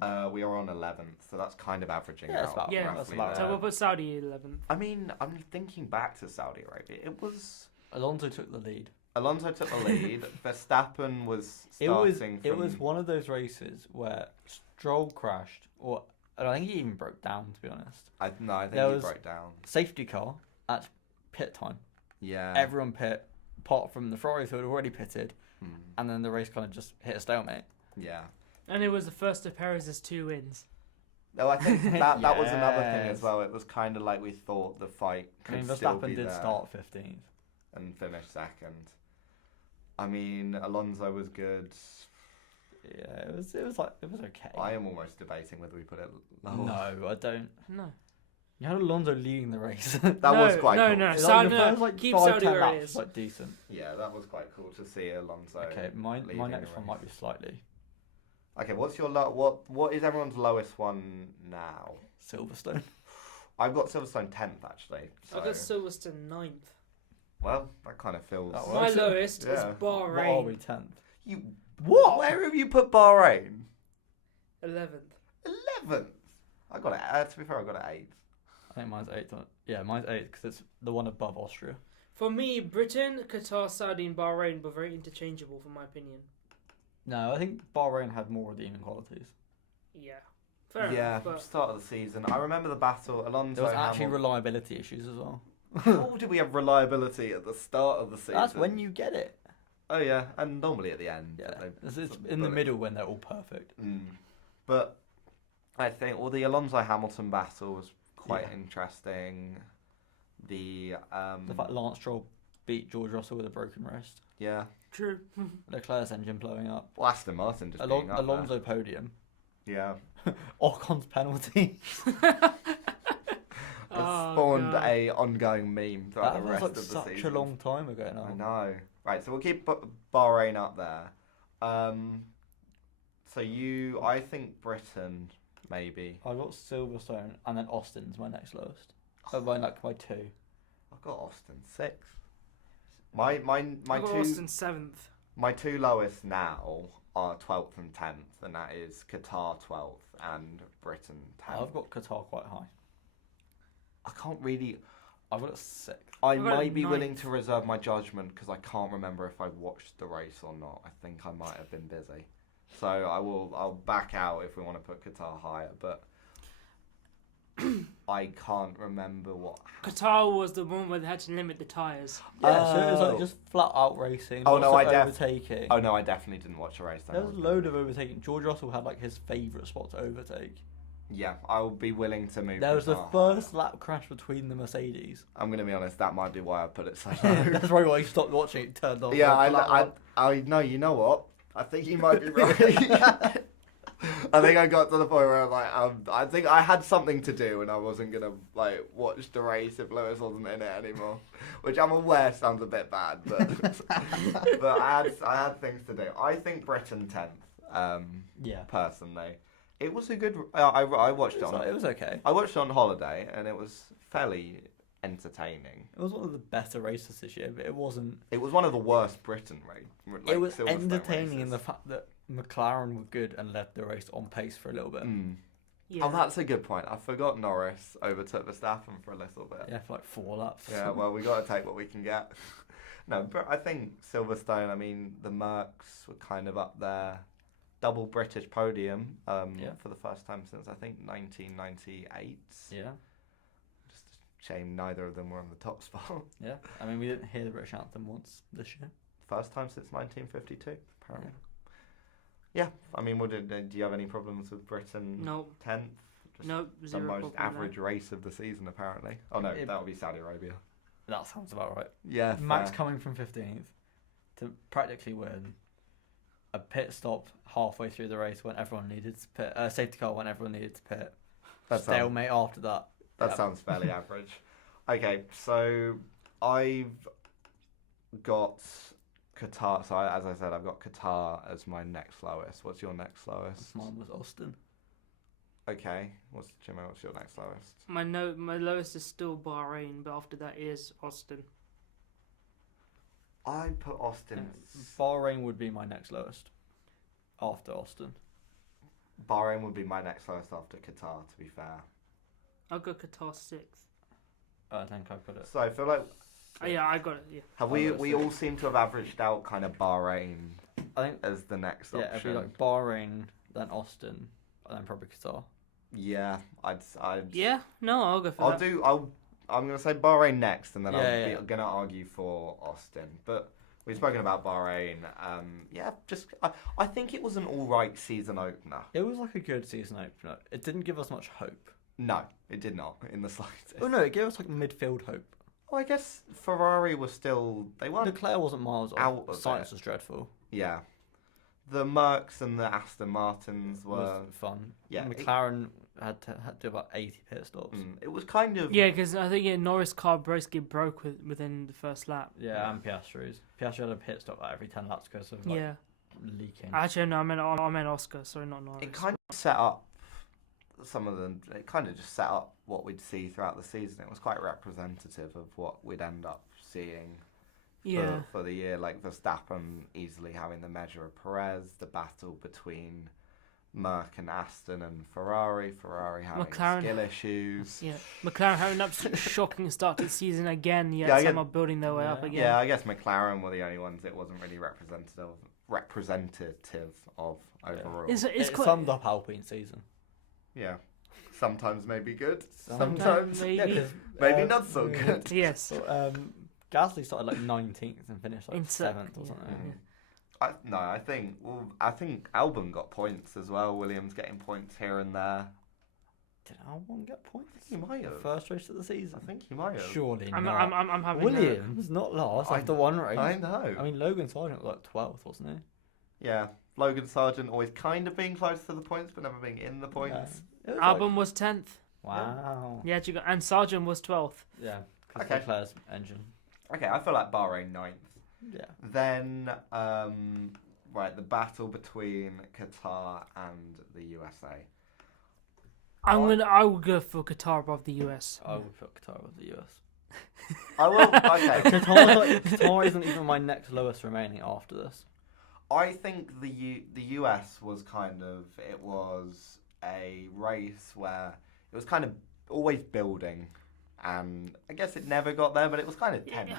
11th? We are on 11th, so that's kind of averaging Yeah, that's out. about- Yeah, roughly that's about there. So we'll put Saudi 11th. I mean, I'm thinking back to Saudi Arabia. It was Alonso took the lead. Alonso took the lead. Verstappen was It starting was one of those races where Stroll crashed, or I think he even broke down, to be honest. I think there he was- broke down. Safety car at pit time. Yeah. Everyone pit, apart from the Ferraris who had already pitted, Hmm. and then the race kind of just hit a stalemate. Yeah. And it was the first of Perez's 2 wins. No, I think that was another thing Yes. as well. It was kind of like we thought the fight I mean, could still Verstappen be did there start 15th. and finish second. I mean, Alonso was good. Yeah, it was okay. I am almost debating whether we put it lower. No, I don't. No. You had Alonso leading the race. That No, was quite no, cool. no. Like, Saudi, the first, like, keep 5, Saudi 10 where laps it was, is. like, decent. Yeah, that was quite cool to see Alonso. Okay, my leading next the one race. might be slightly Okay, what's your what is everyone's lowest one now? Silverstone. I've got Silverstone 10th actually. So, I got Silverstone 9th. well, that kind of feels. That My works. lowest is Yeah. What are Bahrain. we 10th? You what? Where have you put Bahrain? 11th. 11th. I got it. To be fair, I got it 8th. I think mine's 8th. Yeah, mine's 8th because it's the one above Austria. For me, Britain, Qatar, Saudi, and Bahrain were very interchangeable, for my opinion. No, I think Bahrain had more redeeming qualities. Yeah. Fair Yeah, enough. But start of the season. I remember the battle. Alonso. There was actually Hamilton. reliability issues as well. How did we have reliability at the start of the season? That's when you get it. Oh yeah, and normally at the end. Yeah, but it's in the middle when they're all perfect. But I think the Alonso Hamilton battle was quite Yeah. interesting. The The fact Lance Stroll beat George Russell with a broken wrist. yeah, true. Leclerc's engine blowing up. well, Aston Martin just being up Alonso podium. there. Yeah, Ocon's penalty. it Oh, spawned God. a ongoing meme throughout That the was rest like of the such season. a long time ago now. I know. Right, so we'll keep Bahrain up there. So I think Britain, maybe. I got Silverstone and then Austin's my next lowest. My 2. I've got Austin 6. My I got two Austin 7th. my two lowest now are 12th and 10th, and that is Qatar 12th and Britain 10th. I've got Qatar quite high. I can't really. I've got it 6th. I I've got it might be willing ninth. to reserve my judgment because I can't remember if I watched the race or not. I think I might have been busy, so I'll back out if we want to put Qatar higher, but. I can't remember what. Qatar was the one where they had to limit the tyres. Yeah, so it was Oh. like just flat out racing. Oh, no, lots of I overtaking. Oh no, I definitely didn't watch a race. Then. There was a load of overtaking. George Russell had like his favourite spot to overtake. Yeah, I'll be willing to move. There was the Qatar first higher. lap crash between the Mercedes. I'm gonna be honest. That might be why I put it so low. That's probably why you stopped watching it, turned off. Yeah, Flat I know. You know what? I think you might be right. I think I got to the point where I was like, I think I had something to do and I wasn't gonna like watch the race if Lewis wasn't in it anymore, which I'm aware sounds a bit bad, but but I had things to do. I think Britain 10th. Yeah. Personally, it was a good. I watched it on. It was okay. I watched it on holiday and it was fairly entertaining. It was one of the better races this year, but it wasn't. It was one of the worst Britain races. It was entertaining in the fact that McLaren were good and led the race on pace for a little bit. Yeah. Oh, that's a good point. I forgot Norris overtook Verstappen for a little bit. Yeah, for like 4 laps. Yeah, well, we got to take what we can get. No, but I think Silverstone, I mean, the Mercs were kind of up there. Double British podium for the first time since, I think, 1998. Yeah. Just a shame neither of them were on the top spot. Yeah. I mean, we didn't hear the British anthem once this year. First time since 1952, apparently. Yeah, I mean, do you have any problems with Britain? No. 10th? Just No, the zero most problem with average race of the season, apparently. Oh, no, that would be Saudi Arabia. That sounds about right. Yeah, Max fair. coming from 15th to practically win a pit stop halfway through the race when everyone needed to pit. Safety car when everyone needed to pit. Stalemate after that. That sounds fairly average. Okay, so I've got Qatar. So as I said, I've got Qatar as my next lowest. What's your next lowest? Mine was Austin. Okay, what's your next lowest? My lowest is still Bahrain, but after that is Austin. I put Austin. Bahrain would be my next lowest. After Austin. Bahrain would be my next lowest after Qatar, to be fair. I'll go Qatar 6th. I think I've got it. So I feel like Oh, yeah, I got it. Yeah. have we all seem to have averaged out kind of Bahrain I think as the next yeah, option. it'd be like Bahrain, then Austin, and then probably Qatar. Yeah, I'd Yeah? No, I'll go for that. I'm gonna say Bahrain next, and then Yeah, I'm gonna argue for Austin. But we've spoken about Bahrain. I think it was an all right season opener. It was like a good season opener. It didn't give us much hope. No, it did not in the slightest. Oh no, it gave us like midfield hope. Well, I guess Ferrari was still they weren't. Leclerc wasn't miles out off. of Science it. was dreadful. Yeah, the Mercs and the Aston Martins were. Was fun. Yeah, McLaren had to do about 80 pit stops. It was kind of. Yeah, because I think Norris' car basically broke within the first lap. Yeah, and Piastri's. Piastri had a pit stop like every 10 laps because of like, Yeah. leaking. Actually, no, I meant Oscar. Sorry, not Norris. It kind of set up some of them. It kind of just set up what we'd see throughout the season. It was quite representative of what we'd end up seeing Yeah. for the year. Like Verstappen easily having the measure of Perez, the battle between Merc and Aston and Ferrari having McLaren. skill issues. Yeah, McLaren having an absolute shocking start to the season again, yet Yeah, I somehow building their way up Yeah. again. Yeah, I guess McLaren were the only ones it wasn't really representative of overall. It's It quite. summed up Alpine's season. Yeah, sometimes maybe good, Sometimes sometimes maybe. maybe not so good. Yes. So, Gasly started like 19th and finished like In 7th or yeah, something. yeah. I think Albon got points as well. Williams getting points here and there. Did Albon get points? He might have. First race of the season. I think he might have. Surely I'm having Williams not last after one race. I know. I mean, Logan Sargent was like 12th, wasn't he? Yeah, Logan Sargent always kind of being close to the points, but never being in the points. It was Albon was 10th. Wow. Yeah, and Sargent was 12th. Yeah. Because Okay. Leclerc's engine. Okay, I feel like Bahrain 9th. Yeah. Then Right, the battle between Qatar and the USA. I will go for Qatar above the US. I would put Qatar with the US. I will. Okay. Qatar isn't even my next lowest remaining after this. I think the US was it was a race where it was kind of always building, and I guess it never got there, but it was kind of tense. Yeah.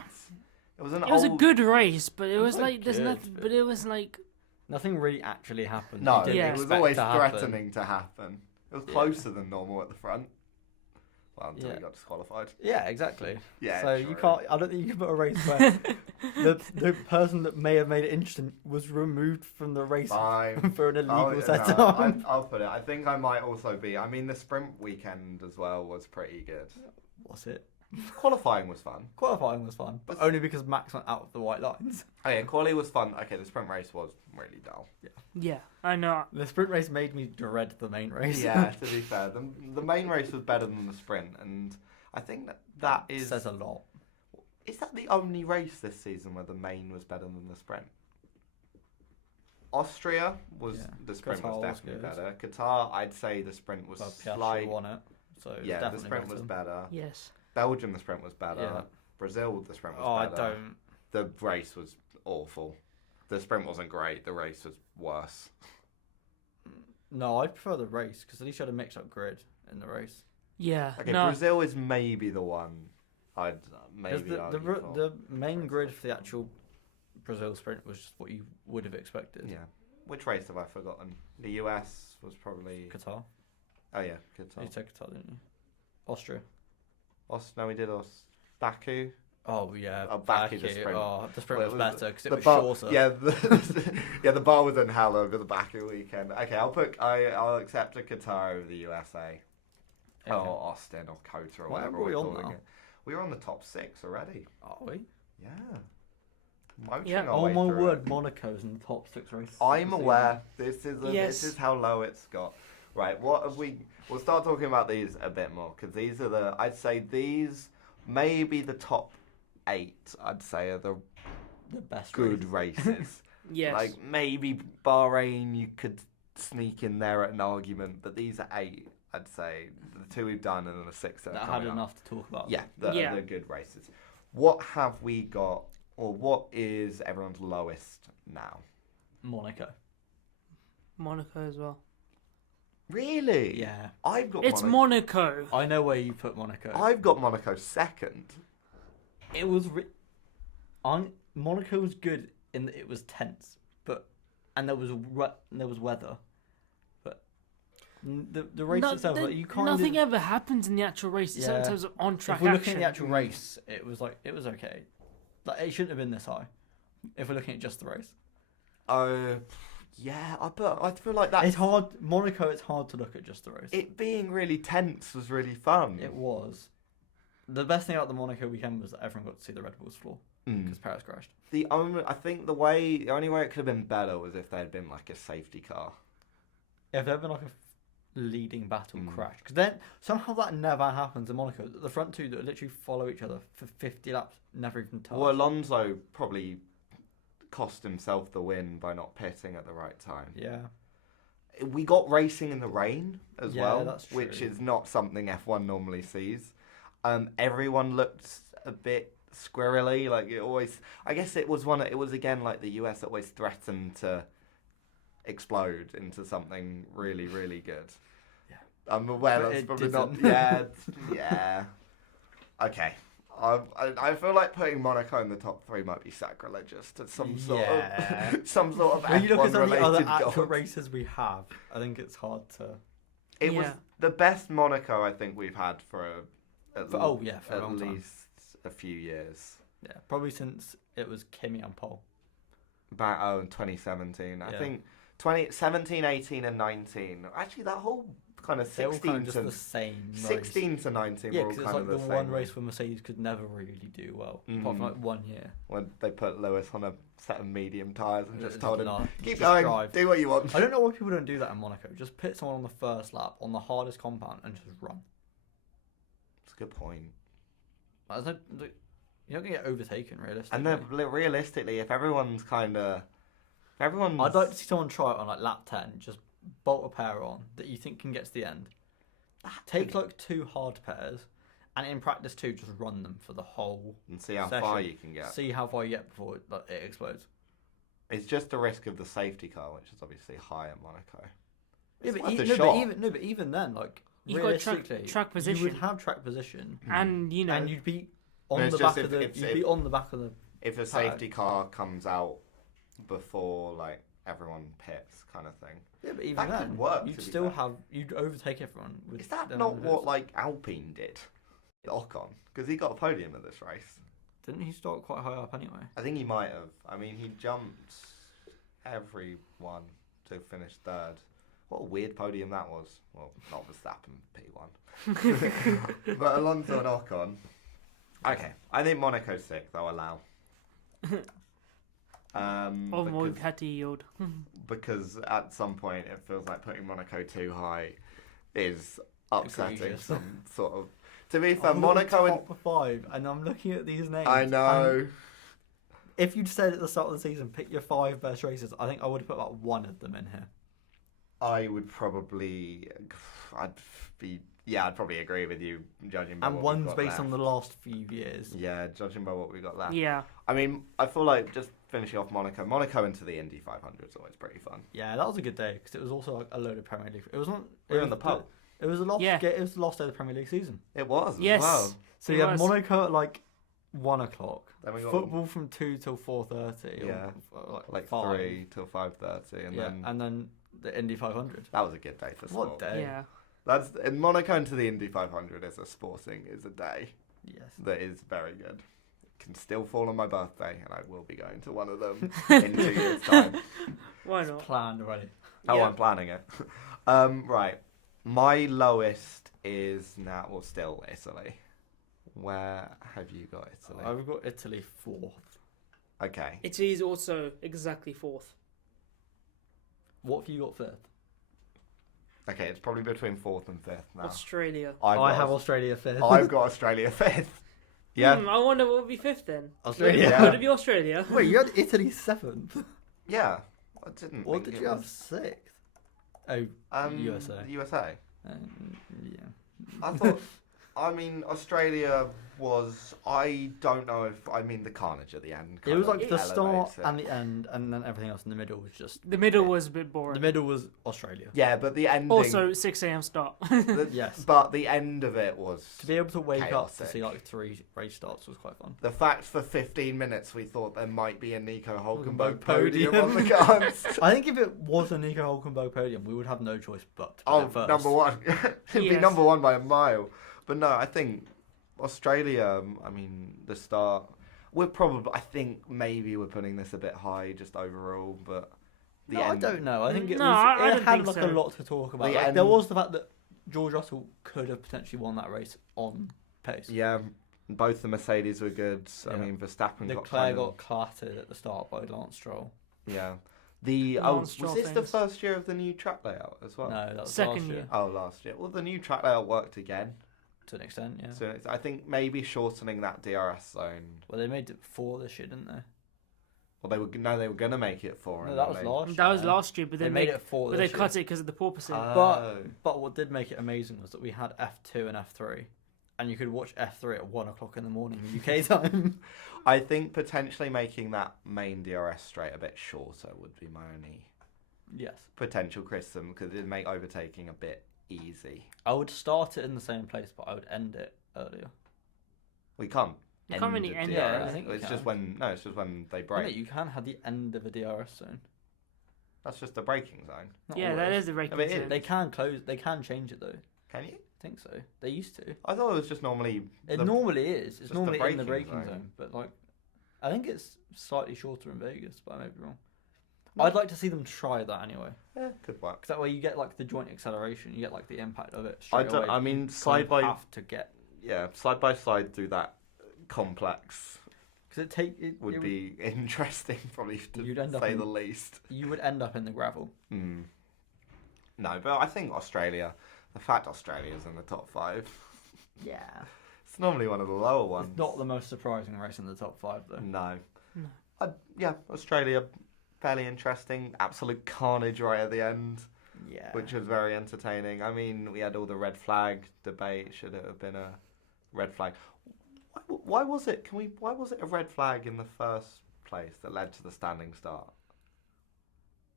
It was It was a good race, but it was was like there's good, nothing. But it was like Nothing really actually happened. No, You didn't Yeah. it was expect always to happen. threatening to happen. It was Yeah. closer than normal at the front. Well, until Yeah. we got disqualified. Yeah, exactly. Yeah. So true. you can't. I don't think you can put a race where the person that may have made it interesting was removed from the race Fine. for an illegal No, setup. I'll put it. I think I might also be. I mean, the sprint weekend as well was pretty good. Was it? Qualifying was fun. Qualifying was fun, but only because Max went out of the white lines. Oh yeah, quali was fun. Okay, the sprint race was really dull. yeah, I know. The sprint race made me dread the main race. Yeah, to be fair, the main race was better than the sprint, and I think that is says a lot. Is that the only race this season where the main was better than the sprint? Austria was Yeah. the sprint Qatar was was definitely good. better. Qatar, I'd say the sprint was Well, Piastri slight. won it, so Yeah, definitely the sprint was better. better. Yes. Belgium, the sprint was better. Yeah. Brazil, the sprint was Oh, I better. don't. The race was awful. The sprint wasn't great. The race was worse. No, I prefer the race because at least you had a mixed up grid in the race. Yeah. Okay, no. Brazil is maybe the one I'd maybe Because argue for. the main grid for the actual Brazil sprint was just what you would have expected. Yeah. Which race have I forgotten? The US was probably. Qatar. Oh yeah, Qatar. You said Qatar, didn't you? Austria. No, we did Baku. Oh yeah, Baku, the sprint. Oh, the sprint Well, was better because it the was bar, shorter. Yeah, the bar was in hell over the Baku weekend. Okay, I'll accept a Qatar over the USA. Okay. Or Austin or Kota or What whatever number are we we're on calling now? it. We're on the top 6 already. Are we? Yeah. Motoring Yeah. our Oh way my through word, it. Monaco's in the top 6 races. I'm of the aware. This Yes. is how low it's got. Right, what have we? We'll start talking about these a bit more because these are I'd say these maybe the top 8. I'd say are the season. The best good race. races. Yes. Like maybe Bahrain, you could sneak in there at an argument, but these are 8. I'd say the 2 we've done and then the 6 that that are had coming up. enough to talk about. Yeah, Yeah. the good races. What have we got, or what is everyone's lowest now? Monaco. Monaco as well. Really? Yeah. I've got It's Monaco. I know where you put Monaco. I've got Monaco second. It was. Monaco was good in that it was tense, and there was weather, but the race itself, like, you kind nothing of. ever happens in the actual race except in Yeah. terms of on-track If we're looking action. at the actual race, it was okay. Like it shouldn't have been this high. If we're looking at just the race, Yeah, but I feel like that's it's hard. Monaco, it's hard to look at just the race. it being really tense was really fun. It was. The best thing about the Monaco weekend was that everyone got to see the Red Bulls floor because Paris crashed. I think the only way it could have been better was if there had been like a safety car. If there had been like a leading battle crash, because then somehow that never happens in Monaco. The front two that literally follow each other for 50 laps never even touch. Well, Alonso probably cost himself the win by not pitting at the right time. Yeah. We got racing in the rain as Yeah, well, that's true. which is not something F1 normally sees. Everyone looked a bit squirrely, like it always. I guess it was again like the US that always threatened to explode into something really, really good. Yeah. I'm aware But that's it probably not. didn't. Yeah. Okay. I feel like putting Monaco in the top 3 might be sacrilegious to some sort Yeah. of some sort of When you look at F1 some of the other related actual goals. races we have, I think it's hard to. It was Yeah. the best Monaco I think we've had for For a long time. least a few years. Yeah, probably since it was Kimi and Pole. About in 2017. I Yeah. think 2017, 18 and 19. Actually, that whole kind of They're all 16 kind of just to the same race. 16 to 19 Yeah, were all because it's kind like of the the one same race where Mercedes could never really do well, apart from Mhm. like 1 year. when they put Lewis on a set of medium tyres and just Just told him, not- keep just going, drive." do what you want. I don't know why people don't do that in Monaco. Just pit someone on the first lap on the hardest compound and just run. That's a good point. Like, you're not gonna get overtaken realistically. And then realistically, if everyone's kind of Everyone's... I'd like to see someone try it on like lap 10, just bolt a pair on that you think can get to the end. Take like 2 hard pairs, and in practice too, just run them for the whole and see how session. far you can get. See how far you get before it explodes. It's just the risk of the safety car, which is obviously high at Monaco. Yeah, It's but, worth a shot. even then, like You got realistically, track position. you would have track position, And you know, and you'd be No, on it's the just back of if- the. if- You'd if- be on the back of the. If a safety car comes out before like everyone pits, kind of thing. Yeah, but even That could then, work, you'd to be still fair. you'd overtake everyone. With Is that them not on what those. like Alpine did? Ocon, because he got a podium at this race. Didn't he start quite high up anyway? I think he might have. I mean, he jumped everyone to finish third. What a weird podium that was. Well, not Verstappen, P1. But Alonso and Ocon. Okay, I think Monaco 6, I'll allow. or more we've had to yield. Because at some point it feels like putting Monaco too high is upsetting Egregious. some sort of... To be fair, I'm Monaco and... top 5, and I'm looking at these names. I know. and if you'd said at the start of the season, pick your 5 best races, I think I would have put about 1 of them in here. I would probably... I'd probably agree with you, judging by And what one's we've got based left. on the last few years. Yeah, judging by what we got left. Yeah. I mean, I feel like just finishing off Monaco into the Indy 500 is always pretty fun. Yeah, that was a good day because it was also like a load of Premier League. It was not. We were in the pub. It was a last. Yeah. It was the last day of the Premier League season. It was Yes. as well. So It you had was. Monaco at like 1 o'clock. Then we got Football from 2 till 4:30. Yeah. or like 5. 3 till 5:30, and yeah, then and then the Indy 500. that was a good day for sport. What day? Yeah. That's in Monaco into the Indy 500 is a day Yes. that is very good. It can still fall on my birthday, and I will be going to one of them in 2 years' time. Why It's not? planned already. Oh, Yeah. I'm planning it. Right. My lowest is now, well, still Italy. Where have you got Italy? I've got Italy 4th. Okay. Italy is also exactly 4th. What have you got 5th? Okay, it's probably between 4th and 5th now. Australia. I have Australia 5th. I've got Australia 5th. Yeah. I wonder what would be 5th then. Australia. Yeah. Would it be Australia? Wait, you had Italy 7th. Yeah. I didn't What think did it you have was- 6th? Oh, USA. USA. Yeah. I thought, I mean, Australia was, I don't know if, I mean, the carnage at the end. It was kind like of the start elevates it. and the end, and then everything else in the middle was just. The middle was a bit boring. The middle was Australia. Yeah, but the ending. Also, 6 a.m. start. Yes. But the end of it was. To be able to wake up to chaotic. see like 3 race starts was quite fun. The fact for 15 minutes we thought there might be a Nico Hulkenberg Hulkenberg podium on the podium. cards. I think if it was a Nico Hulkenberg podium, we would have no choice but to put Oh, it first. number one. It'd be Yes. number one by a mile. But no, I think Australia, I mean, the start, we're probably, I think maybe we're putting this a bit high just overall, but the No, I end. don't know. I think it No, was. I It don't had think like so. a lot to talk about. The Like, end- there was the fact that George Russell could have potentially won that race on pace. Yeah, both the Mercedes were good. I Yeah. mean, Verstappen got Leclerc kind of, got clattered at the start by Lance Stroll. yeah. The Lance was Stroll this the things. first year of the new track layout as well? No, that was Second last year. year. Oh, last year. Well, the new track layout worked again. To an extent, yeah. So I think maybe shortening that DRS zone. Well, they made it 4 this year, didn't they? Well, they were gonna make it 4. No, and that then was they- last year. That was last year, but They then made it 4 but this they year. cut it because of the porpoising. Oh. But what did make it amazing was that we had F2 and F3, and you could watch F3 at 1 o'clock in the morning UK time. I think potentially making that main DRS straight a bit shorter would be my only Yes. potential criticism because it'd make overtaking a bit easy. I would start it in the same place, but I would end it earlier. We can't. You can't really the end it. DRS. Yeah, I think you it's can. just when it's just when they No, break. you can have the end of a DRS zone. That's just the braking zone. Not Yeah, that always. is the ranking. I mean, it- zone. They can close. They can change it though. Can you? I think so. They used to. I thought it was just normally. It the- normally is. It's just the normally in the braking braking zone. zone, but like, I think it's slightly shorter in Vegas, but I may be wrong. I'd like to see them try that anyway, Yeah, could work. because that way you get like the joint acceleration, you get like the impact of it I straight don't. away. I mean, You side kind of by have to get side by side through that complex because it would it be interesting, probably You'd to end up say in- the least. you would end up in the gravel. Mm. No, but I think Australia. The fact Australia's in the top 5. Yeah, It's normally one of the lower ones. it's not the most surprising race in the top 5 though. No. No. Yeah, Australia fairly interesting. Absolute carnage right at the end, Yeah. which was very entertaining. I mean, we had all the red flag debate. Should it have been a red flag? Why was it? Why was it a red flag in the first place that led to the standing start?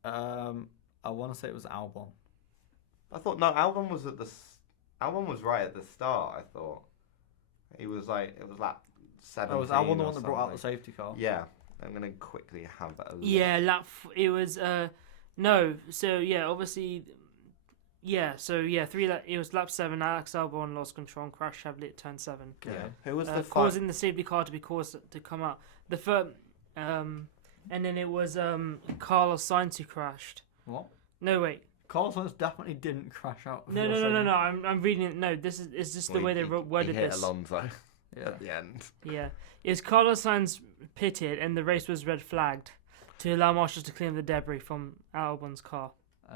I want to say it was Albon. I thought no. Albon was Albon was right at the start. I thought he was like it was lap 17. Oh, was Albon the or one that brought out the something. safety car? Yeah, I'm gonna quickly have a look. Yeah, it was no. So yeah, obviously, yeah. So yeah, it was lap 7. Alex Albon lost control and crashed heavily at turn 7. Yeah. Who was the causing the safety car to be caused to come out. The first, and then it was Carlos Sainz who crashed. What? No wait. Carlos Sainz definitely didn't crash out. No. I'm reading it. No, this is it's just the way they worded he hit this. Alonso Yeah. at the end. Yeah, it's Carlos Sainz pitted and the race was red flagged to allow marshals to clear the debris from Albon's car. Oh,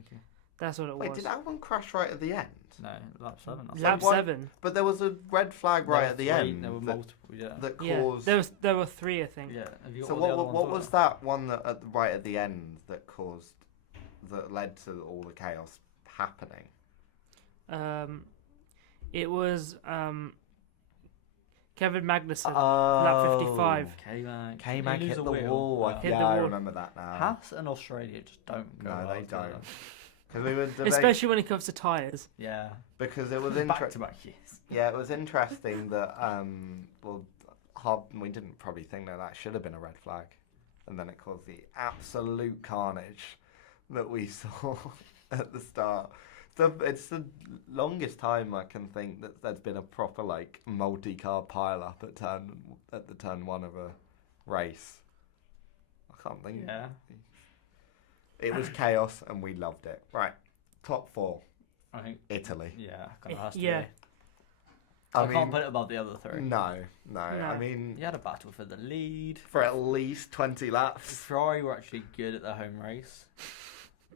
okay. That's what it Wait, was. did Albon crash right at the end? No, lap 7. that's Lap So what- 7. But there was a red flag right at the There were end There were that, multiple, yeah. that Yeah, caused. there were 3, I think. Yeah. Have you got So all the other what ones was as that one right at the end that led to all the chaos happening? It was Kevin Magnussen. Oh, lap 55. K-Mag. K-Mag You hit lose the a wheel. wall. Hit the I wall. remember that now. Haas and Australia just don't go No, well they together. don't. Because we were debating, Especially when it comes to tyres. Yeah. because it was Back interesting. to back years. Yeah, it was interesting that we didn't probably think that should have been a red flag, and then it caused the absolute carnage that we saw at the start. So it's the longest time I can think that there's been a proper like multi-car pile-up at the turn 1 of a race. I can't think. Yeah. It was chaos, and we loved it. Right, top 4, I think. Italy. Yeah. Kind of has to Yeah. be. I I mean, can't put it above the other 3. no. I mean, You had a battle for the lead. for at least 20 laps. Ferrari were actually good at their home race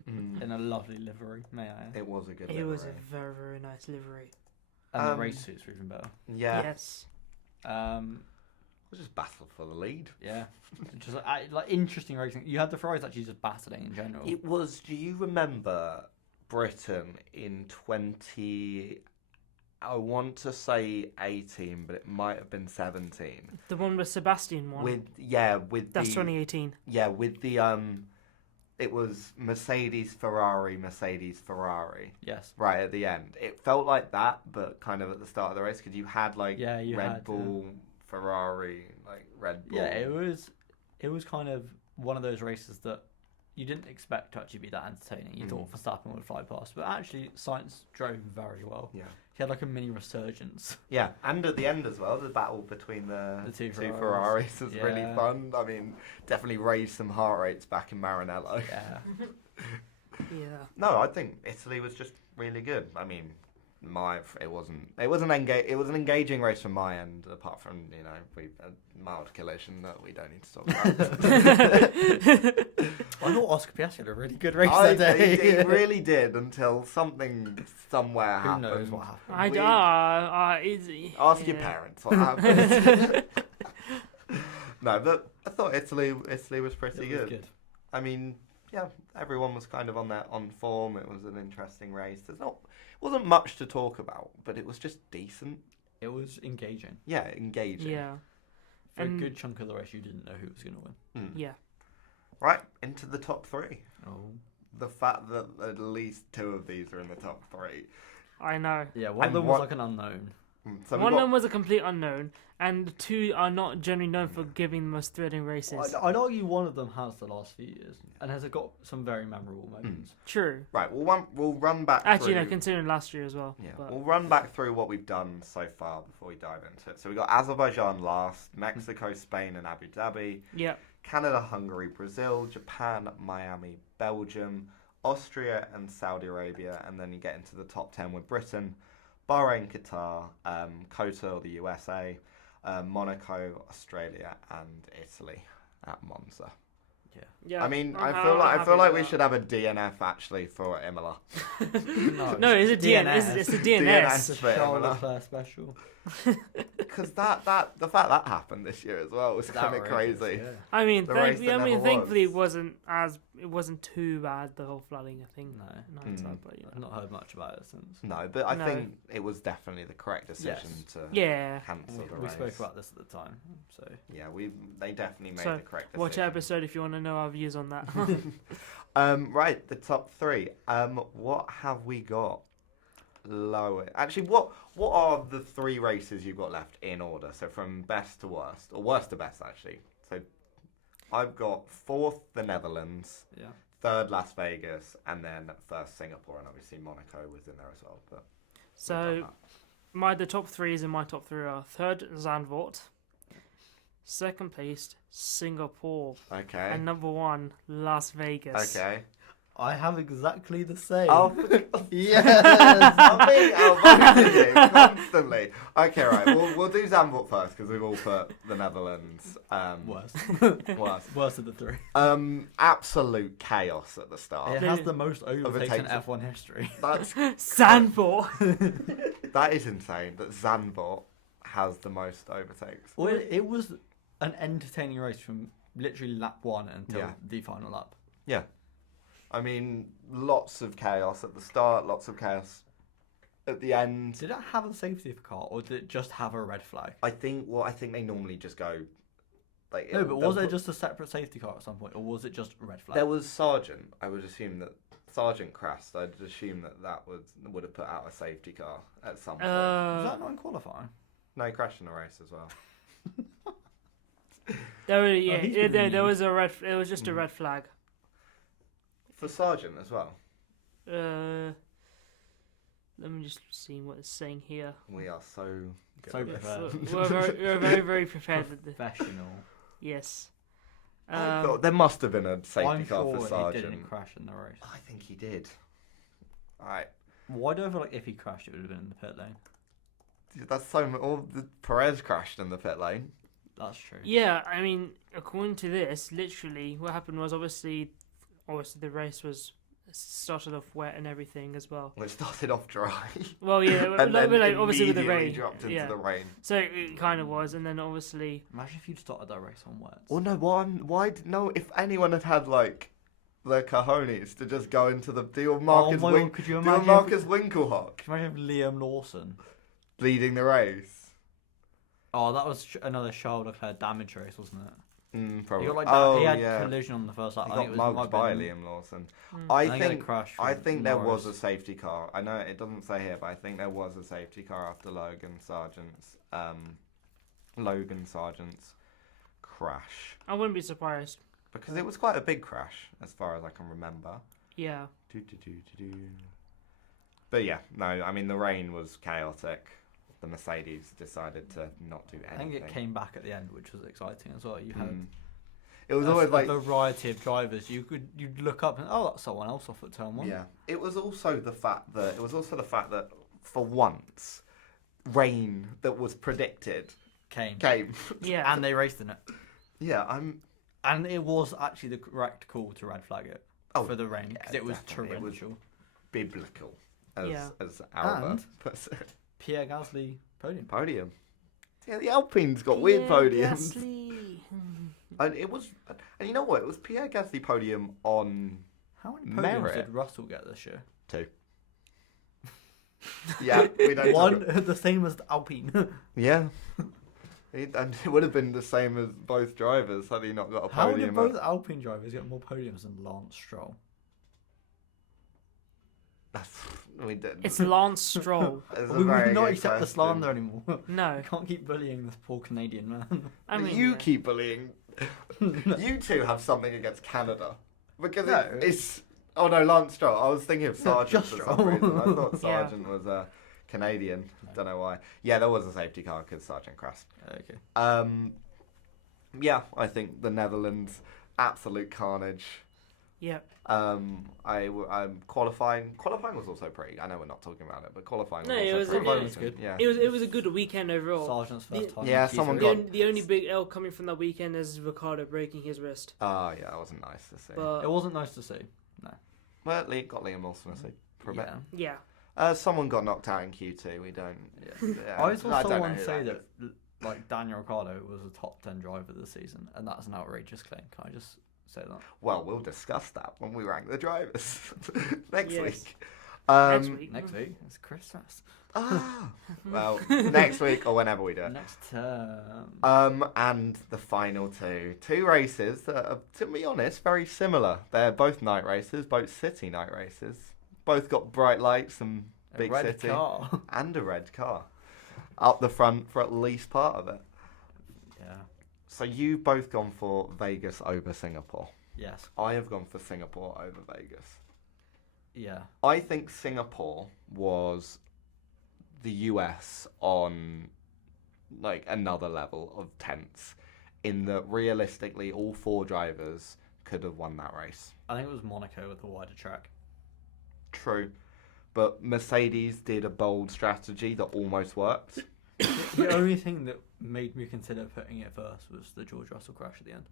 Mm. in a lovely livery, may I add. It was a good It was a livery. very, very nice livery. And the Um, race suits were even better. Yeah. Yes. It was just battle for the lead. Yeah. Just like interesting racing. You had the Ferraris actually just battling in general. It was, do you remember Britain in 20, I want to say 18, but it might have been 17. The one with Sebastian won. With That's the 2018. with the it was Mercedes Ferrari Yes. right at the end. It felt like that, but kind of at the start of the race because you had like Yeah, you Red had, Bull, Ferrari, like Red Bull. Yeah, it was kind of one of those races that you didn't expect to actually be that entertaining. You thought Verstappen would fly past, but actually Sainz drove very well. Yeah. He had like a mini resurgence. Yeah, and at the end as well, the battle between the two two Ferraris. Ferraris was really Yeah. fun. I mean, definitely raised some heart rates back in Maranello. Yeah. Yeah. No, I think Italy was just really good. I mean, it was an engaging race from my end. Apart from a mild collision that we don't need to talk about. I thought Oscar Piastri had a really good race He that day. really did until something somewhere Who happened. knows what happened? Ask your parents what happened. No, but I thought Italy was pretty It was good. good. I mean, yeah, everyone was kind of on form. It was an interesting race. Wasn't much to talk about, but it was just decent. It was engaging. Yeah, engaging. Yeah. For And- a good chunk of the race, you didn't know who was going to win. Yeah. Right, into the top 3. Oh. The fact that at least 2 of these are in the top 3. I know. Yeah, one And of them was what- like an unknown. So One of them was a complete unknown, and 2 are not generally known for giving the most thrilling races. I'd argue one of them has the last few years and has got some very memorable moments. True. Right, we'll run back Actually, through. no, considering last year as well. Yeah, but- we'll run back through what we've done so far before we dive into it. So we got Azerbaijan last, Mexico, Spain, and Abu Dhabi, Yeah. Canada, Hungary, Brazil, Japan, Miami, Belgium, Austria, and Saudi Arabia, and then you get into the top 10 with Britain, Bahrain, Qatar, Qatar, or the USA, Monaco, Australia, and Italy at Monza. Yeah. I mean, I'm I feel happy like with we that. should have a DNF actually for Imola. No, it's a DNS. It's a DNS. It's a DNS. Charles Leclerc special. Because the fact that happened this year as well was kind of outrageous, crazy. Yeah. I mean, The race that never thankfully was. it wasn't too bad, the whole flooding. I think. No. in hindsight, but I've not heard much about it since. No, but I No. think it was definitely the correct decision to yeah. cancel the We race. spoke about this at the time, so Yeah, they definitely made So, the correct decision. Watch episode if you want to know our views on that. Right, the top three. What have we got? Lower. Actually, what are the three races you've got left in order? So from best to worst, or worst to best, actually. So I've got fourth, the Netherlands, yeah. third, Las Vegas, and then first, Singapore, and obviously Monaco was in there as well. But we've So done the top threes in my top three are third Zandvoort, second place Singapore, that. Okay. and number one Las Vegas. Okay. I have exactly the same. Oh, yes. I'm being outvoted here constantly. Okay, right. We'll do Zandvoort first because we've all put the Netherlands. Worst. Worst. Worst of the three. Absolute chaos at the start. It has the most overtakes in Overtakes. F1 history. That's Zandvoort. that is insane. That Zandvoort has the most overtakes. Well, it was an entertaining race from literally lap 1 until Yeah. the final lap. Yeah. I mean, lots of chaos at the start, lots of chaos at the end. Did it have a safety car or did it just have a red flag? I think they normally just go like. No, but was there just a separate safety car at some point or was it just a red flag? There was Sargent. I would assume that Sargent crashed. I'd assume that would have put out a safety car at some point. Was that not in qualifying? No, he crashed in a race as well. There was a red. It was just a red flag. For Sargent as well. Let me just see what it's saying here. We are so good. So at this. prepared. We're very, very prepared with this. Professional. Yes. There must have been a safety I'm car sure for he Sargent. didn't crash in the race. I think he did. Alright. Why do I feel like if he crashed it would have been in the pit lane? That's so much. Perez crashed in the pit lane. That's true. Yeah, I mean, according to this, literally, what happened was obviously the race was started off wet and everything as well. Well, it started off dry. Well, yeah, and then obviously with the immediately rain. dropped into Yeah. the rain. So it kind of was, and then obviously. Imagine if you'd started that race on wet. Well, no, no, if anyone had like the cojones to just go into the do Marcus my God, could you imagine Marcus Winkelhock Can you imagine if Liam Lawson? leading the race? Oh, that was another Charles Leclerc damage race, wasn't it? Probably. He got like oh, he had yeah. collision on the first lap. He I think got it was mugged by Liam Lawson. I I think he had a think crash I with think there Norris. was a safety car. I know it doesn't say here, but I think there was a safety car after Logan Sargent's crash I wouldn't be surprised. because it was quite a big crash as far as I can remember. Yeah. But yeah, no, I mean the rain was chaotic. The Mercedes decided to not do anything. I think it came back at the end, which was exciting as well. You had It was always like a variety of drivers. You'd look up and that's someone else off at turn 1. yeah. It was also the fact that for once, rain that was predicted Came. Yeah. And they raced in it. Yeah, And it was actually the correct call to red flag it for the rain because yeah, it was definitely. It was torrential. biblical, Yeah. as Alba And- puts it. Pierre Gasly podium. Yeah, the Alpine's got weird podiums. Gasly. And it was, and you know what? It was Pierre Gasly podium on How many podiums Merit. did Russell get this year? 2. Yeah, we don't. One, the same as the Alpine. Yeah. And it would have been the same as both drivers had he not got a How podium. did both Alpine drivers get more podiums than Lance Stroll? We did. It's Lance Stroll. It's a We very would not good accept the question. slander anymore. No. We can't keep bullying this poor Canadian man. I mean, you yeah. keep bullying. You two have something against Canada because No. it's. Oh no, Lance Stroll. I was thinking of Sargent just for some Stroll. reason. I thought Yeah. Sargent was Canadian. Don't know why. Yeah, there was a safety car because Sargent crashed. Okay. Yeah, I think the Netherlands, absolute carnage. Yeah. Qualifying was also pretty. I know we're not talking about it, but qualifying No, was it also was- pretty Qualifying was decent. good. Yeah. It was a good weekend overall. Sargent's first time. Yeah, in someone Q3. The only big L coming from that weekend is Ricardo breaking his wrist. Oh yeah, that wasn't nice to see. But It wasn't nice to see. Well, got Liam Lawson to see for a bit. Yeah. yeah. Someone got knocked out in Q2. We don't. Yeah, I saw don't know someone who say is. that like Daniel Ricciardo was a top 10 driver this season, and that's an outrageous claim. Can I just say that? Well, we'll discuss that when we rank the drivers next Yes. week. Next week. Next week, it's Christmas. Well, next week or whenever we do it. Next term. And the final two races that are, to be honest, very similar. They're both night races, both city night races. Both got bright lights and big a red city car. and a red car up the front for at least part of it. Yeah. So you've both gone for Vegas over Singapore. Yes. I have gone for Singapore over Vegas. Yeah. I think Singapore was the US on like another level of tense, in that realistically all 4 drivers could have won that race. I think it was Monaco with the wider track. True. But Mercedes did a bold strategy that almost worked. The only thing that made me consider putting it first was the George Russell crash at the end.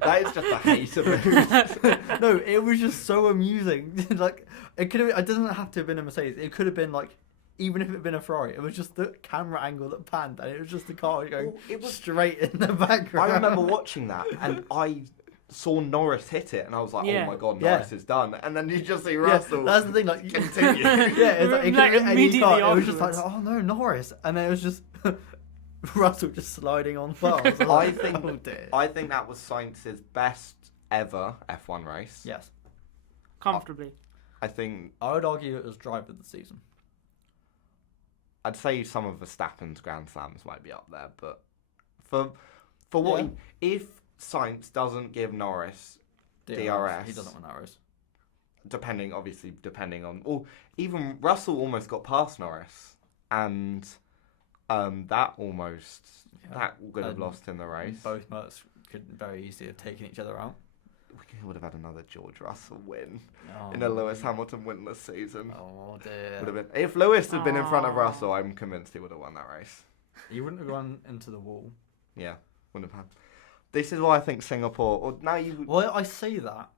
That is just a hate of it. No, it was just so amusing. Like, it could have. It doesn't have to have been a Mercedes. It could have been like, even if it had been a Ferrari, it was just the camera angle that panned, and it was just the car going Well, it was straight in the background. I remember watching that, and I saw Norris hit it, and I was like, Yeah. "Oh my god, Yeah. Norris is done!" And then you just see Yeah, Russell. that's the thing. Like, continue. Yeah, it's like, it could Like, have been any immediately car. It was just like, afterwards. oh no, Norris, and then it was just Russell just sliding on bars. I was I like, think oh dear. I think that was Sainz's best ever F1 race. Yes, Comfortably. I think I would argue it was driver of the season. I'd say some of Verstappen's Grand Slams might be up there, but for what Yeah. if Sainz doesn't give Norris DRS. He doesn't win that race. depending on, or even Russell almost got past Norris, and that almost that could have And lost in the race. Both Mercs could very easily have taken each other out. We would have had another George Russell win Oh, in a Lewis Hamilton winless season. Oh dear. Would have been, if Lewis had been in front of Aw. Russell, I'm convinced he would have won that race. He wouldn't have gone into the wall. Yeah, wouldn't have had. This is why I think Singapore. Or now you. Well, I say that.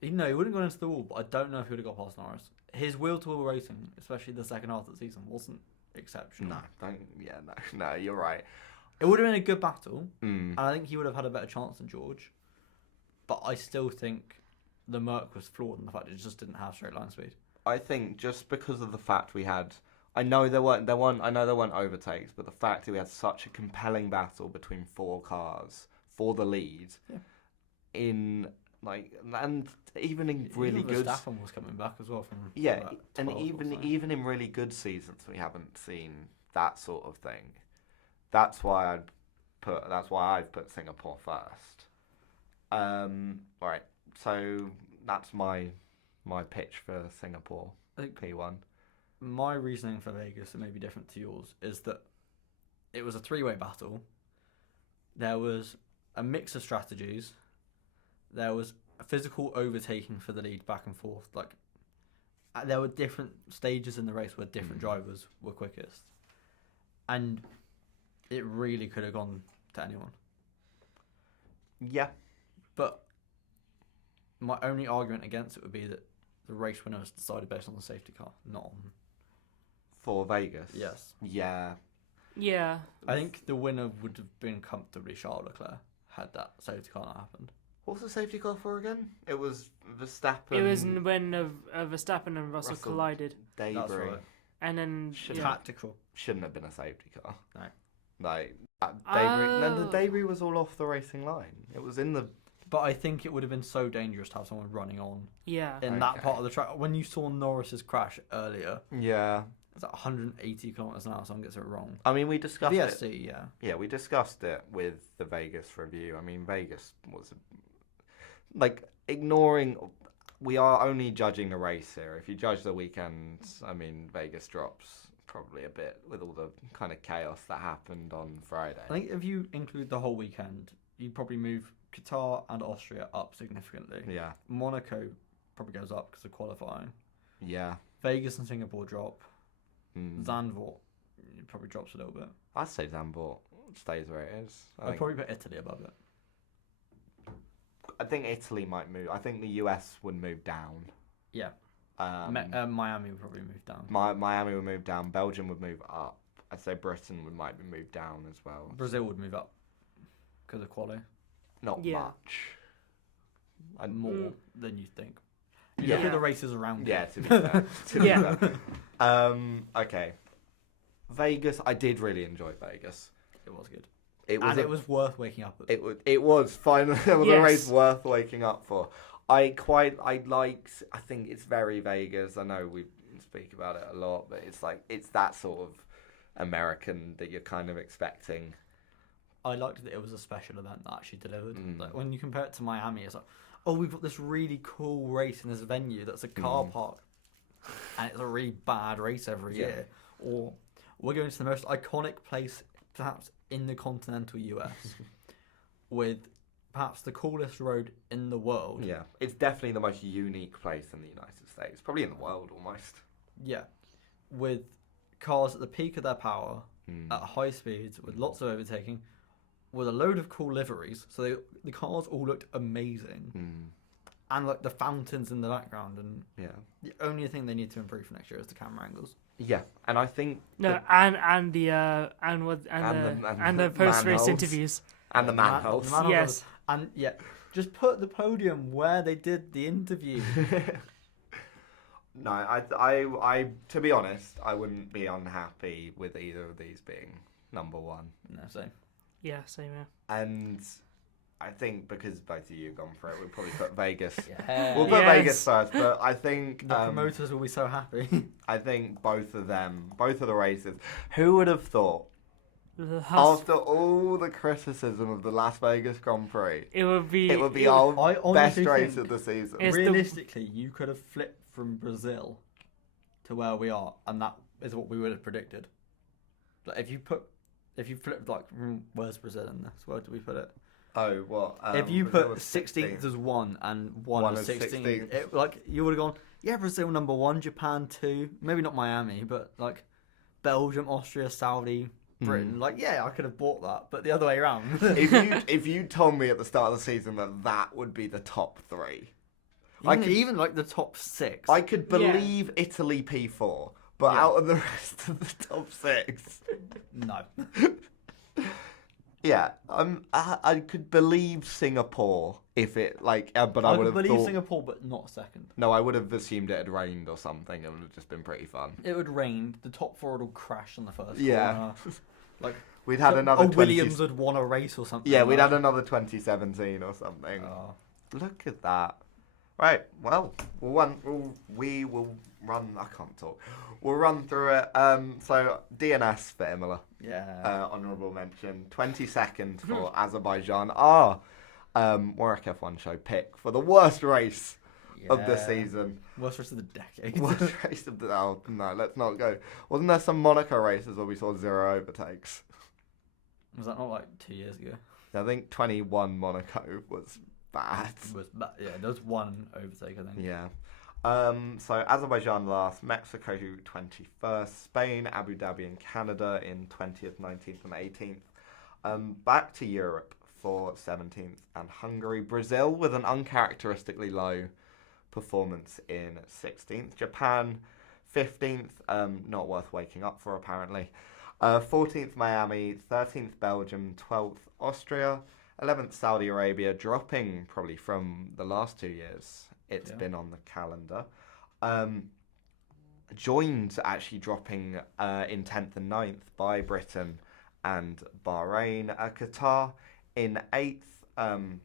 No, he wouldn't have gone into the wall, but I don't know if he would have got past Norris. His wheel-to-wheel racing, especially the second half of the season, wasn't exceptional. No, don't. Yeah, no. You're right. It would have been a good battle, Mm. and I think he would have had a better chance than George. But I still think the Merc was flawed in the fact it just didn't have straight line speed. I think just because of the fact we had, I know there weren't overtakes, but the fact that we had such a compelling battle between 4 cars for the lead, Yeah. in like, and even in really Even good, Verstappen was coming back as well from yeah, about and 12th or something. even in really good seasons, we haven't seen that sort of thing. That's why I've put Singapore first. All right, so that's my pitch for Singapore I think P1. my reasoning for Vegas, and maybe different to yours, is that it was a 3-way battle. There was a mix of strategies. There was a physical overtaking for the lead back and forth. Like, there were different stages in the race where different drivers were quickest, and it really could have gone to anyone. Yeah. But my only argument against it would be that the race winner was decided based on the safety car, not on. For Vegas. Yes. Yeah. Yeah. I think the winner would have been comfortably Charles Leclerc had that safety car not happened. What's the safety car for again? It was Verstappen. It was when Verstappen and Russell collided. That's Debris. right. And then. Yeah. Tactical. Shouldn't have been a safety car. No. Like that debris. No, the Oh. debris was all off the racing line. It was in the. But I think it would have been so dangerous to have someone running on Yeah. in that Okay. part of the track. When you saw Norris's crash earlier, Yeah. it's at 180 kilometers an hour. Someone gets it wrong. I mean, we discussed it. VSC, yeah. Yeah, we discussed it with the Vegas review. I mean, Vegas was like ignoring. We are only judging the race here. If you judge the weekend, I mean, Vegas drops probably a bit with all the kind of chaos that happened on Friday. I think if you include the whole weekend, you'd probably move Qatar and Austria up significantly. Yeah, Monaco probably goes up because of qualifying. yeah. Vegas and Singapore drop. Mm. Zandvoort probably drops a little bit. I'd say Zandvoort stays where it is. I'd probably put Italy above it. I think Italy might move. I think the US would move down. Yeah. Miami would probably move down. Miami would move down. Belgium would move up. I'd say Britain might move down as well. Brazil would move up because of quali. Not Yeah. much. More than you think. You Yeah. look at the races around Yeah, it. to be fair. To be Yeah. fair. Okay. Vegas. I did really enjoy Vegas. It was good. It was. And it was worth waking up at. It was finally it was a Yes. race worth waking up for. I think it's very Vegas. I know we speak about it a lot, but it's that sort of American that you're kind of expecting. I liked that it was a special event that actually delivered. Mm. Like when you compare it to Miami, it's like, oh, we've got this really cool race in this venue that's a car park, and it's a really bad race every year. Or we're going to the most iconic place perhaps in the continental US with perhaps the coolest road in the world. Yeah, it's definitely the most unique place in the United States, probably in the world almost. Yeah, with cars at the peak of their power, at high speeds, with lots of overtaking, with a load of cool liveries. So the cars all looked amazing. And like the fountains in the background, and Yeah. the only thing they need to improve for next year is the camera angles. Yeah, and I think No, and the post race manholes. interviews. and the manholes. The manholes Yes. and yeah, just put the podium where they did the interview. No, I to be honest, I wouldn't be unhappy with either of these being number one. No, same. Yeah, same here. And I think because both of you have gone for it, we'll probably put Vegas. Yeah. We'll put Yes. Vegas first, but I think The promoters will be so happy. I think both of the races. Who would have thought The after all the criticism of the Las Vegas Grand Prix, it would be our I best honestly race think of the season? It's realistically, you could have flipped from Brazil to where we are, and that is what we would have predicted. Like if you flipped like where's Brazil in this? Where do we put it? Oh, what? If you Brazil put was 16th as 1 and 1 One as as 16th, 16th. like you would have gone, yeah, Brazil number 1, Japan 2, maybe not Miami, but like Belgium, Austria, Saudi, Britain. Like, yeah, I could have bought that, but the other way around. if you told me at the start of the season that would be the top three, even like the top 6. I could believe Italy P4, but Yeah. out of the rest of the top 6, No. yeah, I could believe Singapore if it but I I would could have believe thought Singapore, but not second. no, I would have assumed it had rained or something. It would have just been pretty fun. It would rain. The top 4 would all crash on the first Yeah. corner. Like We'd had another 20... Williams would won a race or something. Yeah, we'd like had another 2017 or something. Oh. Look at that. Right, well, we will run... I can't talk. We'll run through it. So, DNS for Imola. Yeah. Honourable mention. 22nd for Azerbaijan. Our Warwick F1 show pick for the worst race of the Yeah. season. Worst race of the decade. Worst race of the... Oh, no, let's not go. Wasn't there some Monaco races where we saw 0 overtakes? Was that not like 2 years ago? I think 21 Monaco was bad. Yeah, there was one overtake, I think. Yeah. So Azerbaijan last, Mexico 21st, Spain, Abu Dhabi and Canada in 20th, 19th and 18th. Back to Europe for 17th and Hungary. Brazil with an uncharacteristically low performance in 16th. Japan 15th, not worth waking up for apparently. 14th Miami, 13th Belgium, 12th Austria, 11th Saudi Arabia, dropping probably from the last 2 years. It's been on the calendar. Joined actually dropping in 10th and 9th by Britain and Bahrain. Qatar in 8th,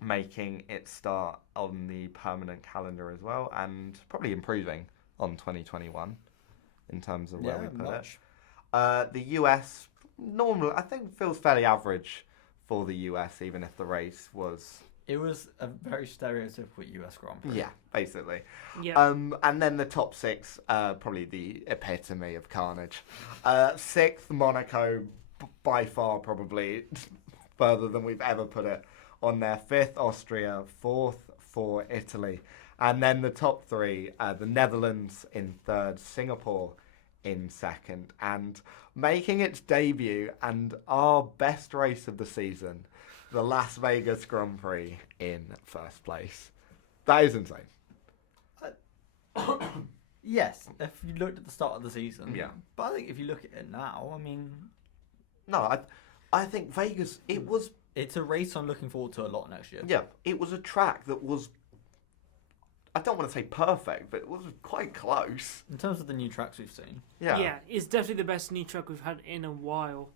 making its start on the permanent calendar as well, and probably improving on 2021 in terms of where we put it. The US, normally, I think feels fairly average for the US, even if the race was... It was a very stereotypical US Grand Prix. Yeah, basically. Yeah. And then the top 6, probably the epitome of carnage. 6th, Monaco, by far probably further than we've ever put it on there. 5th, Austria. 4th for Italy. And then the top 3, the Netherlands in 3rd, Singapore in 2nd. And making its debut and our best race of the season, the Las Vegas Grand Prix in 1st place. That is insane. Yes, if you looked at the start of the season. Yeah. But I think if you look at it now, I mean, No, I think Vegas, it was, it's a race I'm looking forward to a lot next year. yeah, it was a track that was, I don't want to say perfect, but it was quite close. In terms of the new tracks we've seen. Yeah. Yeah, it's definitely the best new truck we've had in a while.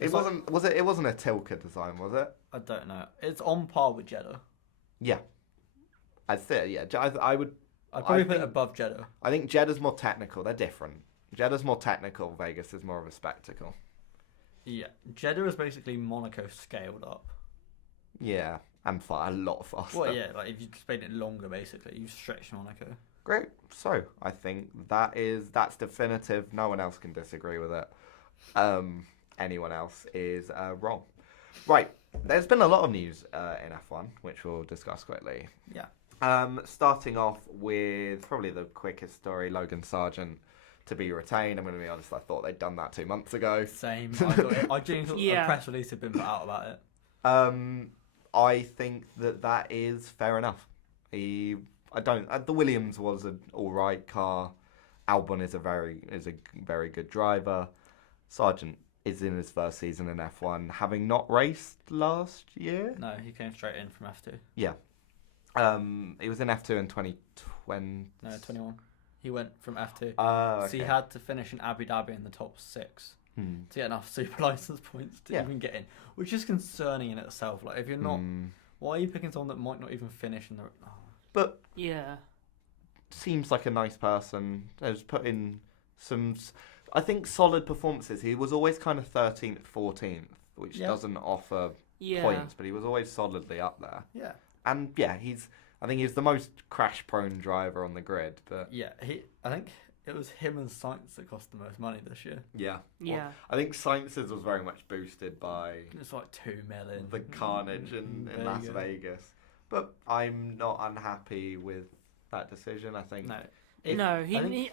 It wasn't, it wasn't a Tilka design, was it? I don't know. It's on par with Jeddah. Yeah. I'd say, yeah, I would, I'd probably I put it think- above Jeddah. I think Jeddah's more technical, they're different. Jeddah's more technical, Vegas is more of a spectacle. Yeah. Jeddah is basically Monaco scaled up. Yeah, and a lot faster. Well, yeah, like if you made it longer, basically, you stretch Monaco. Great. So I think that's definitive. No one else can disagree with it. Anyone else is wrong. Right. There's been a lot of news in F1, which we'll discuss quickly. Yeah. Starting off with probably the quickest story, Logan Sargent to be retained. I'm going to be honest, I thought they'd done that 2 months ago. Same. I genuinely thought Yeah. a press release had been put out about it. I think that is fair enough. The Williams was an all right car. Albon is a very good driver. Sargent is in his first season in F1, having not raced last year. No, he came straight in from F2. Yeah. He was in F2 in 2020. No, 21. He went from F2. Okay. So he had to finish in Abu Dhabi in the top 6 to get enough super license points to even get in, which is concerning in itself. Like, if you're not, why are you picking someone that might not even finish in the? Oh. But Yeah. seems like a nice person. Has put in some, I think, solid performances. He was always kind of 13th, 14th, which doesn't offer Yeah. points, but he was always solidly up there. Yeah. And yeah, I think he's the most crash-prone driver on the grid. But Yeah, I think it was him and Sainz that cost the most money this year. yeah, Yeah. Well, I think Sainz's was very much boosted by It's like 2 million. the carnage in There you Las go. Vegas. But I'm not unhappy with that decision. I think No.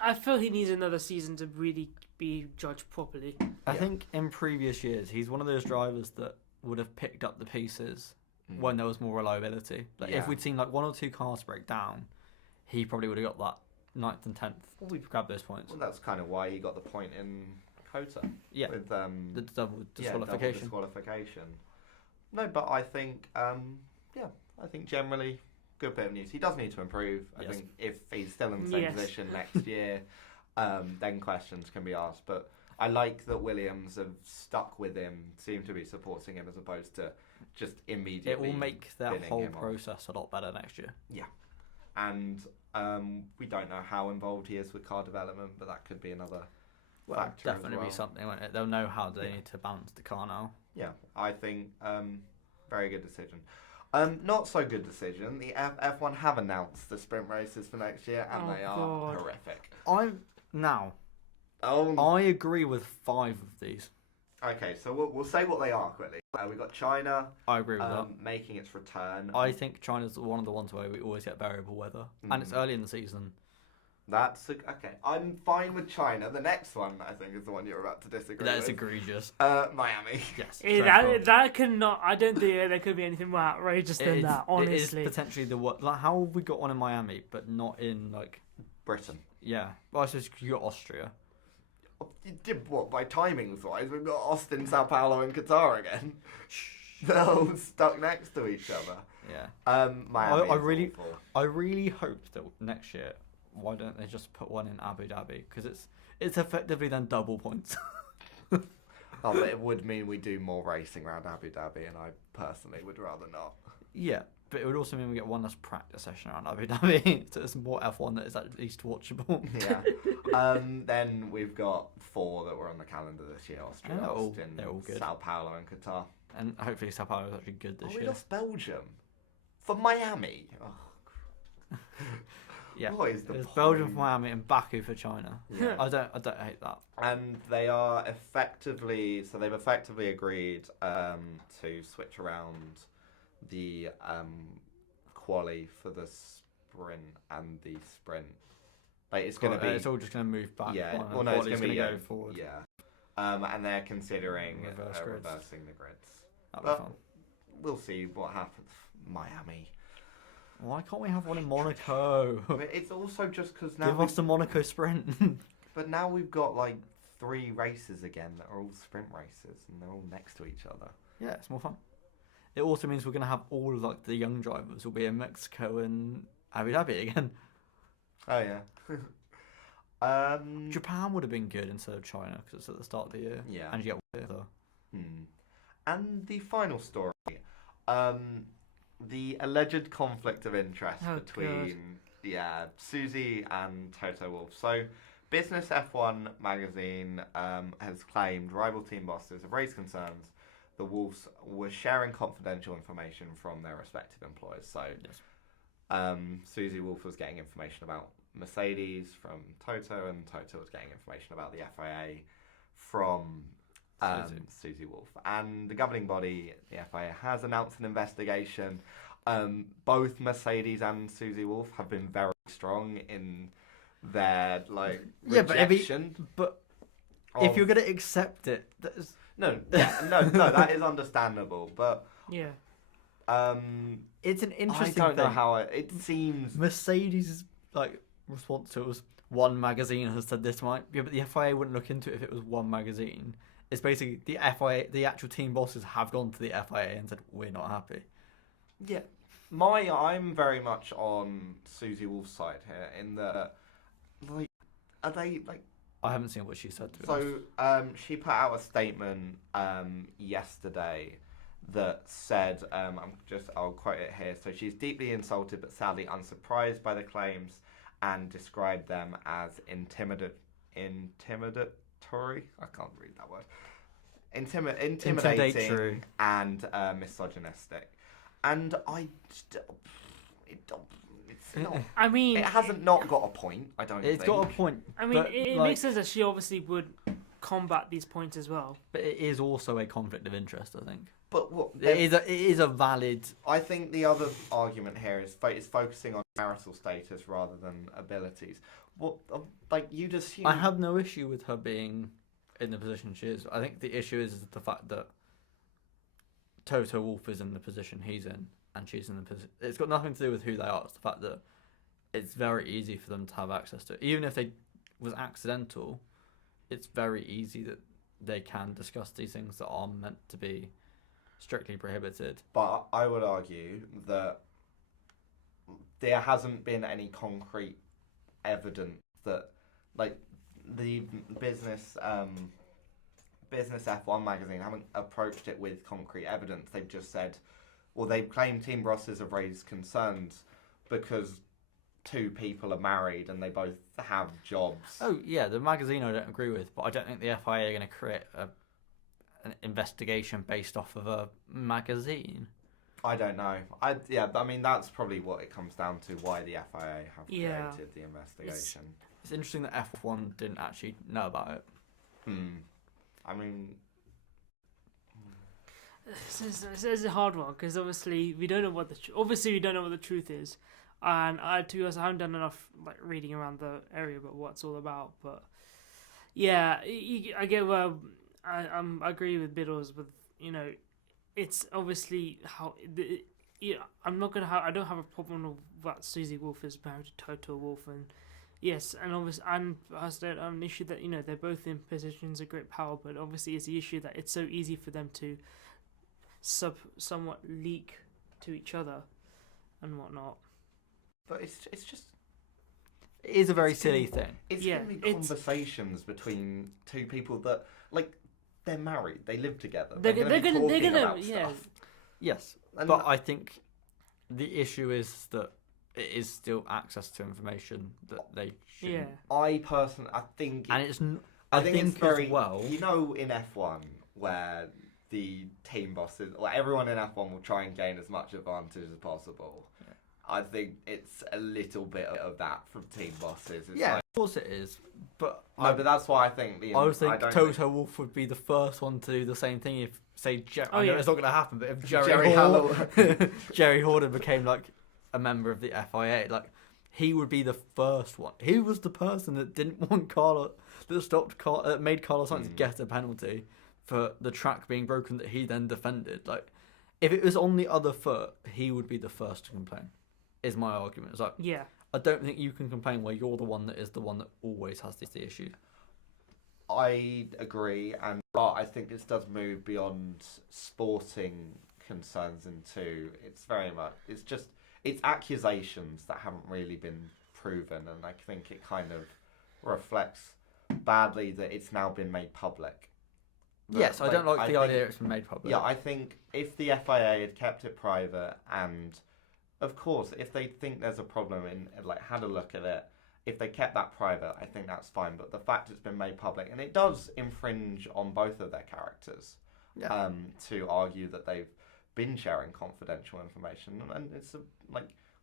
I feel he needs another season to really be judged properly. I think in previous years he's one of those drivers that would have picked up the pieces when there was more reliability. Like if we'd seen like 1 or 2 cars break down, he probably would have got that 9th and 10th. We've grabbed those points. Well, that's kind of why he got the point in Kota. Yeah. With The double double disqualification. disqualification. No, but I think I think generally good bit of news. He does need to improve. I think if he's still in the same position next year, then questions can be asked. But I like that Williams have stuck with him, seem to be supporting him as opposed to just immediately. It will make that binning whole him off. process a lot better next year. Yeah. And we don't know how involved he is with car development, but that could be another factor Definitely as well. be something, won't it? They'll know how they need to balance the car now. Yeah, I think very good decision. Not so good decision. The F1 have announced the sprint races for next year, and they are horrific. I agree with 5 of these. Okay, so we'll say what they are quickly. We've got China I agree with that. making its return. I think China's one of the ones where we always get variable weather, and it's early in the season. Okay. I'm fine with China. The next one, I think, is the one you're about to disagree That's with. egregious. Miami. Yes. That cannot. I don't think there could be anything more outrageous than that. Honestly, it is potentially the worst. Like, how have we got one in Miami, but not in like Britain. Yeah. Well, I suppose you got Austria. What, by timings wise, we've got Austin, Sao Paulo, and Qatar again. They're all stuck next to each other. Yeah. Miami. I really hope that next year, why don't they just put one in Abu Dhabi? Because it's effectively then double points. But it would mean we do more racing around Abu Dhabi, and I personally would rather not. Yeah, but it would also mean we get one less practice session around Abu Dhabi, so it's more F1 that is at least watchable. Yeah. Then we've got 4 that were on the calendar this year: Austria, Austin, they're all good. Sao Paulo, and Qatar. And hopefully Sao Paulo is actually good this We year. lost Belgium for Miami. Oh. Yeah, What is the there's point? Belgium for Miami and Baku for China. Yeah. I don't hate that. And they are they've effectively agreed to switch around the quali for the sprint and the sprint. Like it's going to be, It's all just going to move back. yeah. One, Well, no, it's going to be go forward. Yeah. And they're considering Grids. reversing the grids. That'll But be fun. we'll see what happens. Miami. Why can't we have one in Monaco? But it's also just because now. Give us the Monaco sprint. But now we've got like 3 races again that are all sprint races, and they're all next to each other. Yeah, it's more fun. It also means we're going to have all of like the young drivers will be in Mexico and Abu Dhabi again. Oh yeah. Japan would have been good instead of China because it's at the start of the year. Yeah. And you get weather. And the final story, the alleged conflict of interest between Susie and Toto Wolff. So, Business F1 magazine has claimed rival team bosses have raised concerns the Wolffs were sharing confidential information from their respective employers. So, Susie Wolff was getting information about Mercedes from Toto, and Toto was getting information about the FIA from Susie Wolff. And the governing body, the FIA, has announced an investigation. Both Mercedes and Susie Wolff have been very strong in their rejection. If you're going to accept it, no, that is understandable. But it's an interesting. I don't know how it seems. Mercedes' response to it was one magazine has said this might. Yeah, but the FIA wouldn't look into it if it was one magazine. It's basically the FIA, the actual team bosses have gone to the FIA and said we're not happy. Yeah, I'm very much on Susie Wolff's side here in that, are they I haven't seen what she said to So, she put out a statement yesterday that said, I'll quote it here. So she's deeply insulted but sadly unsurprised by the claims and described them as intimidatory. I can't read that word. Intimidating and misogynistic. And it's not. I mean, it hasn't not got a point. I don't. It's got a point. I mean, it makes sense that she obviously would combat these points as well. But it is also a conflict of interest, I think. But what it is a valid. I think the other argument here is focusing on marital status rather than abilities. What you'd assume. I have no issue with her being in the position she is. I think the issue is the fact that Toto Wolff is in the position he's in, and she's in the position. It's got nothing to do with who they are. It's the fact that it's very easy for them to have access to it. Even if they was accidental, it's very easy that they can discuss these things that are meant to be strictly prohibited. But I would argue that there hasn't been any concrete evidence that, the business F1 magazine haven't approached it with concrete evidence. They've just said, they've claimed team bosses have raised concerns because 2 people are married and they both have jobs. Oh yeah, the magazine I don't agree with, but I don't think the FIA are going to create an investigation based off of a magazine. I don't know. I mean that's probably what it comes down to, why the FIA have created the investigation. It's interesting that F1 didn't actually know about it. I mean, this is a hard one because obviously we don't know what the truth is, and to be honest, I haven't done enough reading around the area about what it's all about. But yeah, I get where I agree with Biddles. With it's obviously how I don't have a problem with that Susie Wolff is married to Toto Wolff, and yes, and obviously, and has an issue that they're both in positions of great power, but obviously it's the issue that it's so easy for them to somewhat leak to each other and whatnot. But it's just. It is a very silly thing. It's going to be conversations between 2 people that they're married, they live together. They're gonna Yes, but I think the issue is that it is still access to information that they shouldn't. Yeah. I think, and it's. I think it's very well. In F1 where the team bosses, everyone in F1 will try and gain as much advantage as possible. Yeah. I think it's a little bit of that from team bosses. It's of course it is, but but that's why I think Toto Wolff would be the first one to do the same thing if, say, I know it's not going to happen, but if Jerry Horner became a member of the FIA, he would be the first one. He was the person that didn't want made Carlos Sainz get a penalty for the track being broken that he then defended. If it was on the other foot, he would be the first to complain. is my argument. It's like, Yeah. I don't think you can complain where you're the one that is the one that always has the issue. I agree, but I think this does move beyond sporting concerns into it's accusations that haven't really been proven, and I think it kind of reflects badly that it's now been made public. Yes, I don't like the idea it's been made public. Yeah, I think if the FIA had kept it private, and of course, if they think there's a problem and had a look at it, if they kept that private, I think that's fine. But the fact it's been made public, and it does infringe on both of their characters, to argue that they've been sharing confidential information, and it's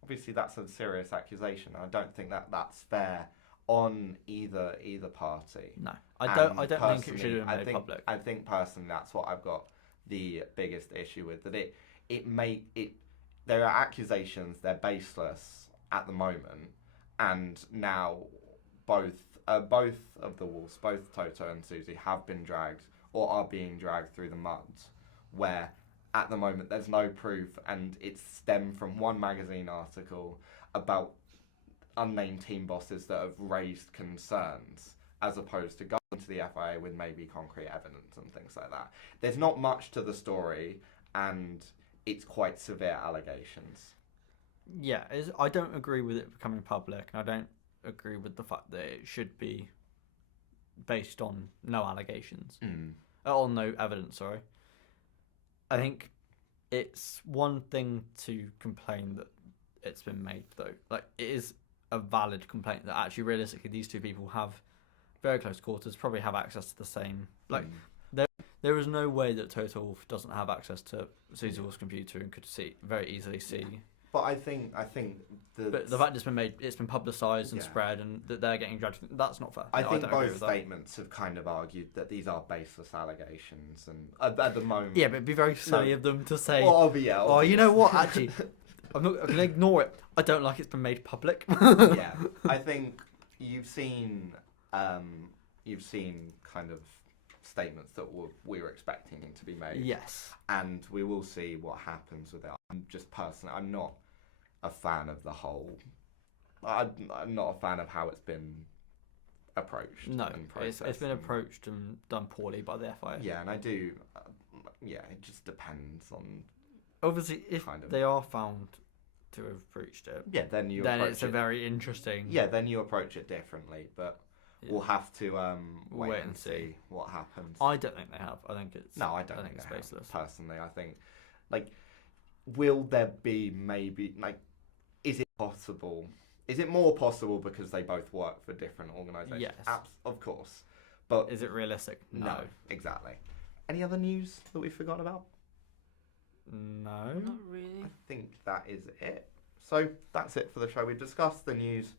obviously that's a serious accusation. I don't think that's fair on either party. No, I don't think it should have been made public. I think personally that's what I've got the biggest issue with. That there are accusations, they're baseless at the moment, and now both of the Wolves, both Toto and Susie, have been dragged or are being dragged through the mud, where at the moment there's no proof, and it's stemmed from one magazine article about unnamed team bosses that have raised concerns, as opposed to going to the FIA with maybe concrete evidence and things like that. There's not much to the story, and it's quite severe allegations. Yeah, I don't agree with it becoming public, and I don't agree with the fact that it should be based on no allegations. Or no evidence, sorry. I think it's one thing to complain that it's been made, though. Like, it is a valid complaint that actually, realistically, these two people have very close quarters, probably have access to the same... There is no way that Toto Wolff doesn't have access to Susie Wolff's computer and could very easily see. But I think But the fact it's been publicised and spread, and that they're getting dragged, that's not fair. I think both statements have kind of argued that these are baseless allegations, and at the moment... Yeah, but it'd be very silly of them to say, oh, you know what, actually, I'm going to ignore it. I don't like it's been made public. Yeah, I think you've seen kind of statements that we were expecting to be made. Yes. And we will see what happens with it. I'm not a fan of the whole... I'm not a fan of how it's been approached. No, it's been approached and done poorly by the FIA. Yeah, and I do... it just depends on... Obviously, if they are found to have breached it... Yeah, then it's a very interesting... Yeah, then you approach it differently, but... Yeah. We'll have to wait and see what happens. I don't think they have. I think it's... No, I don't think it's baseless. Personally, I think, will there be maybe, is it possible? Is it more possible because they both work for different organisations? Yes. Of course. But is it realistic? No. Exactly. Any other news that we've forgotten about? No. Not really. I think that is it. So, that's it for the show. We've discussed the news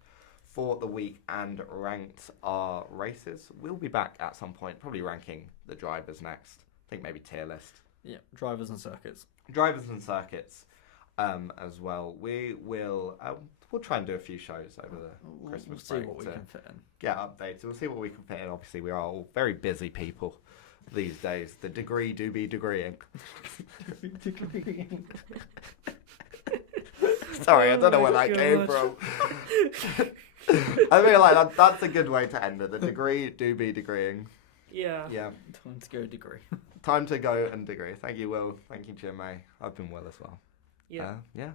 for the week and ranked our races. We'll be back at some point, probably ranking the drivers next. I think maybe tier list. Yeah, drivers and circuits. Drivers and circuits as well. We'll try and do a few shows over the Christmas break. We'll see what we can fit in. Get updates. We'll see what we can fit in. Obviously, we are all very busy people these days. The degree do be degreeing. Sorry, I don't know where that came from. I mean, that's a good way to end it. The degree do be degreeing. Yeah. Yeah. Time to go degree. Time to go and degree. Thank you, Will. Thank you, Chinmay. I've been Will as well. Yeah. Yeah.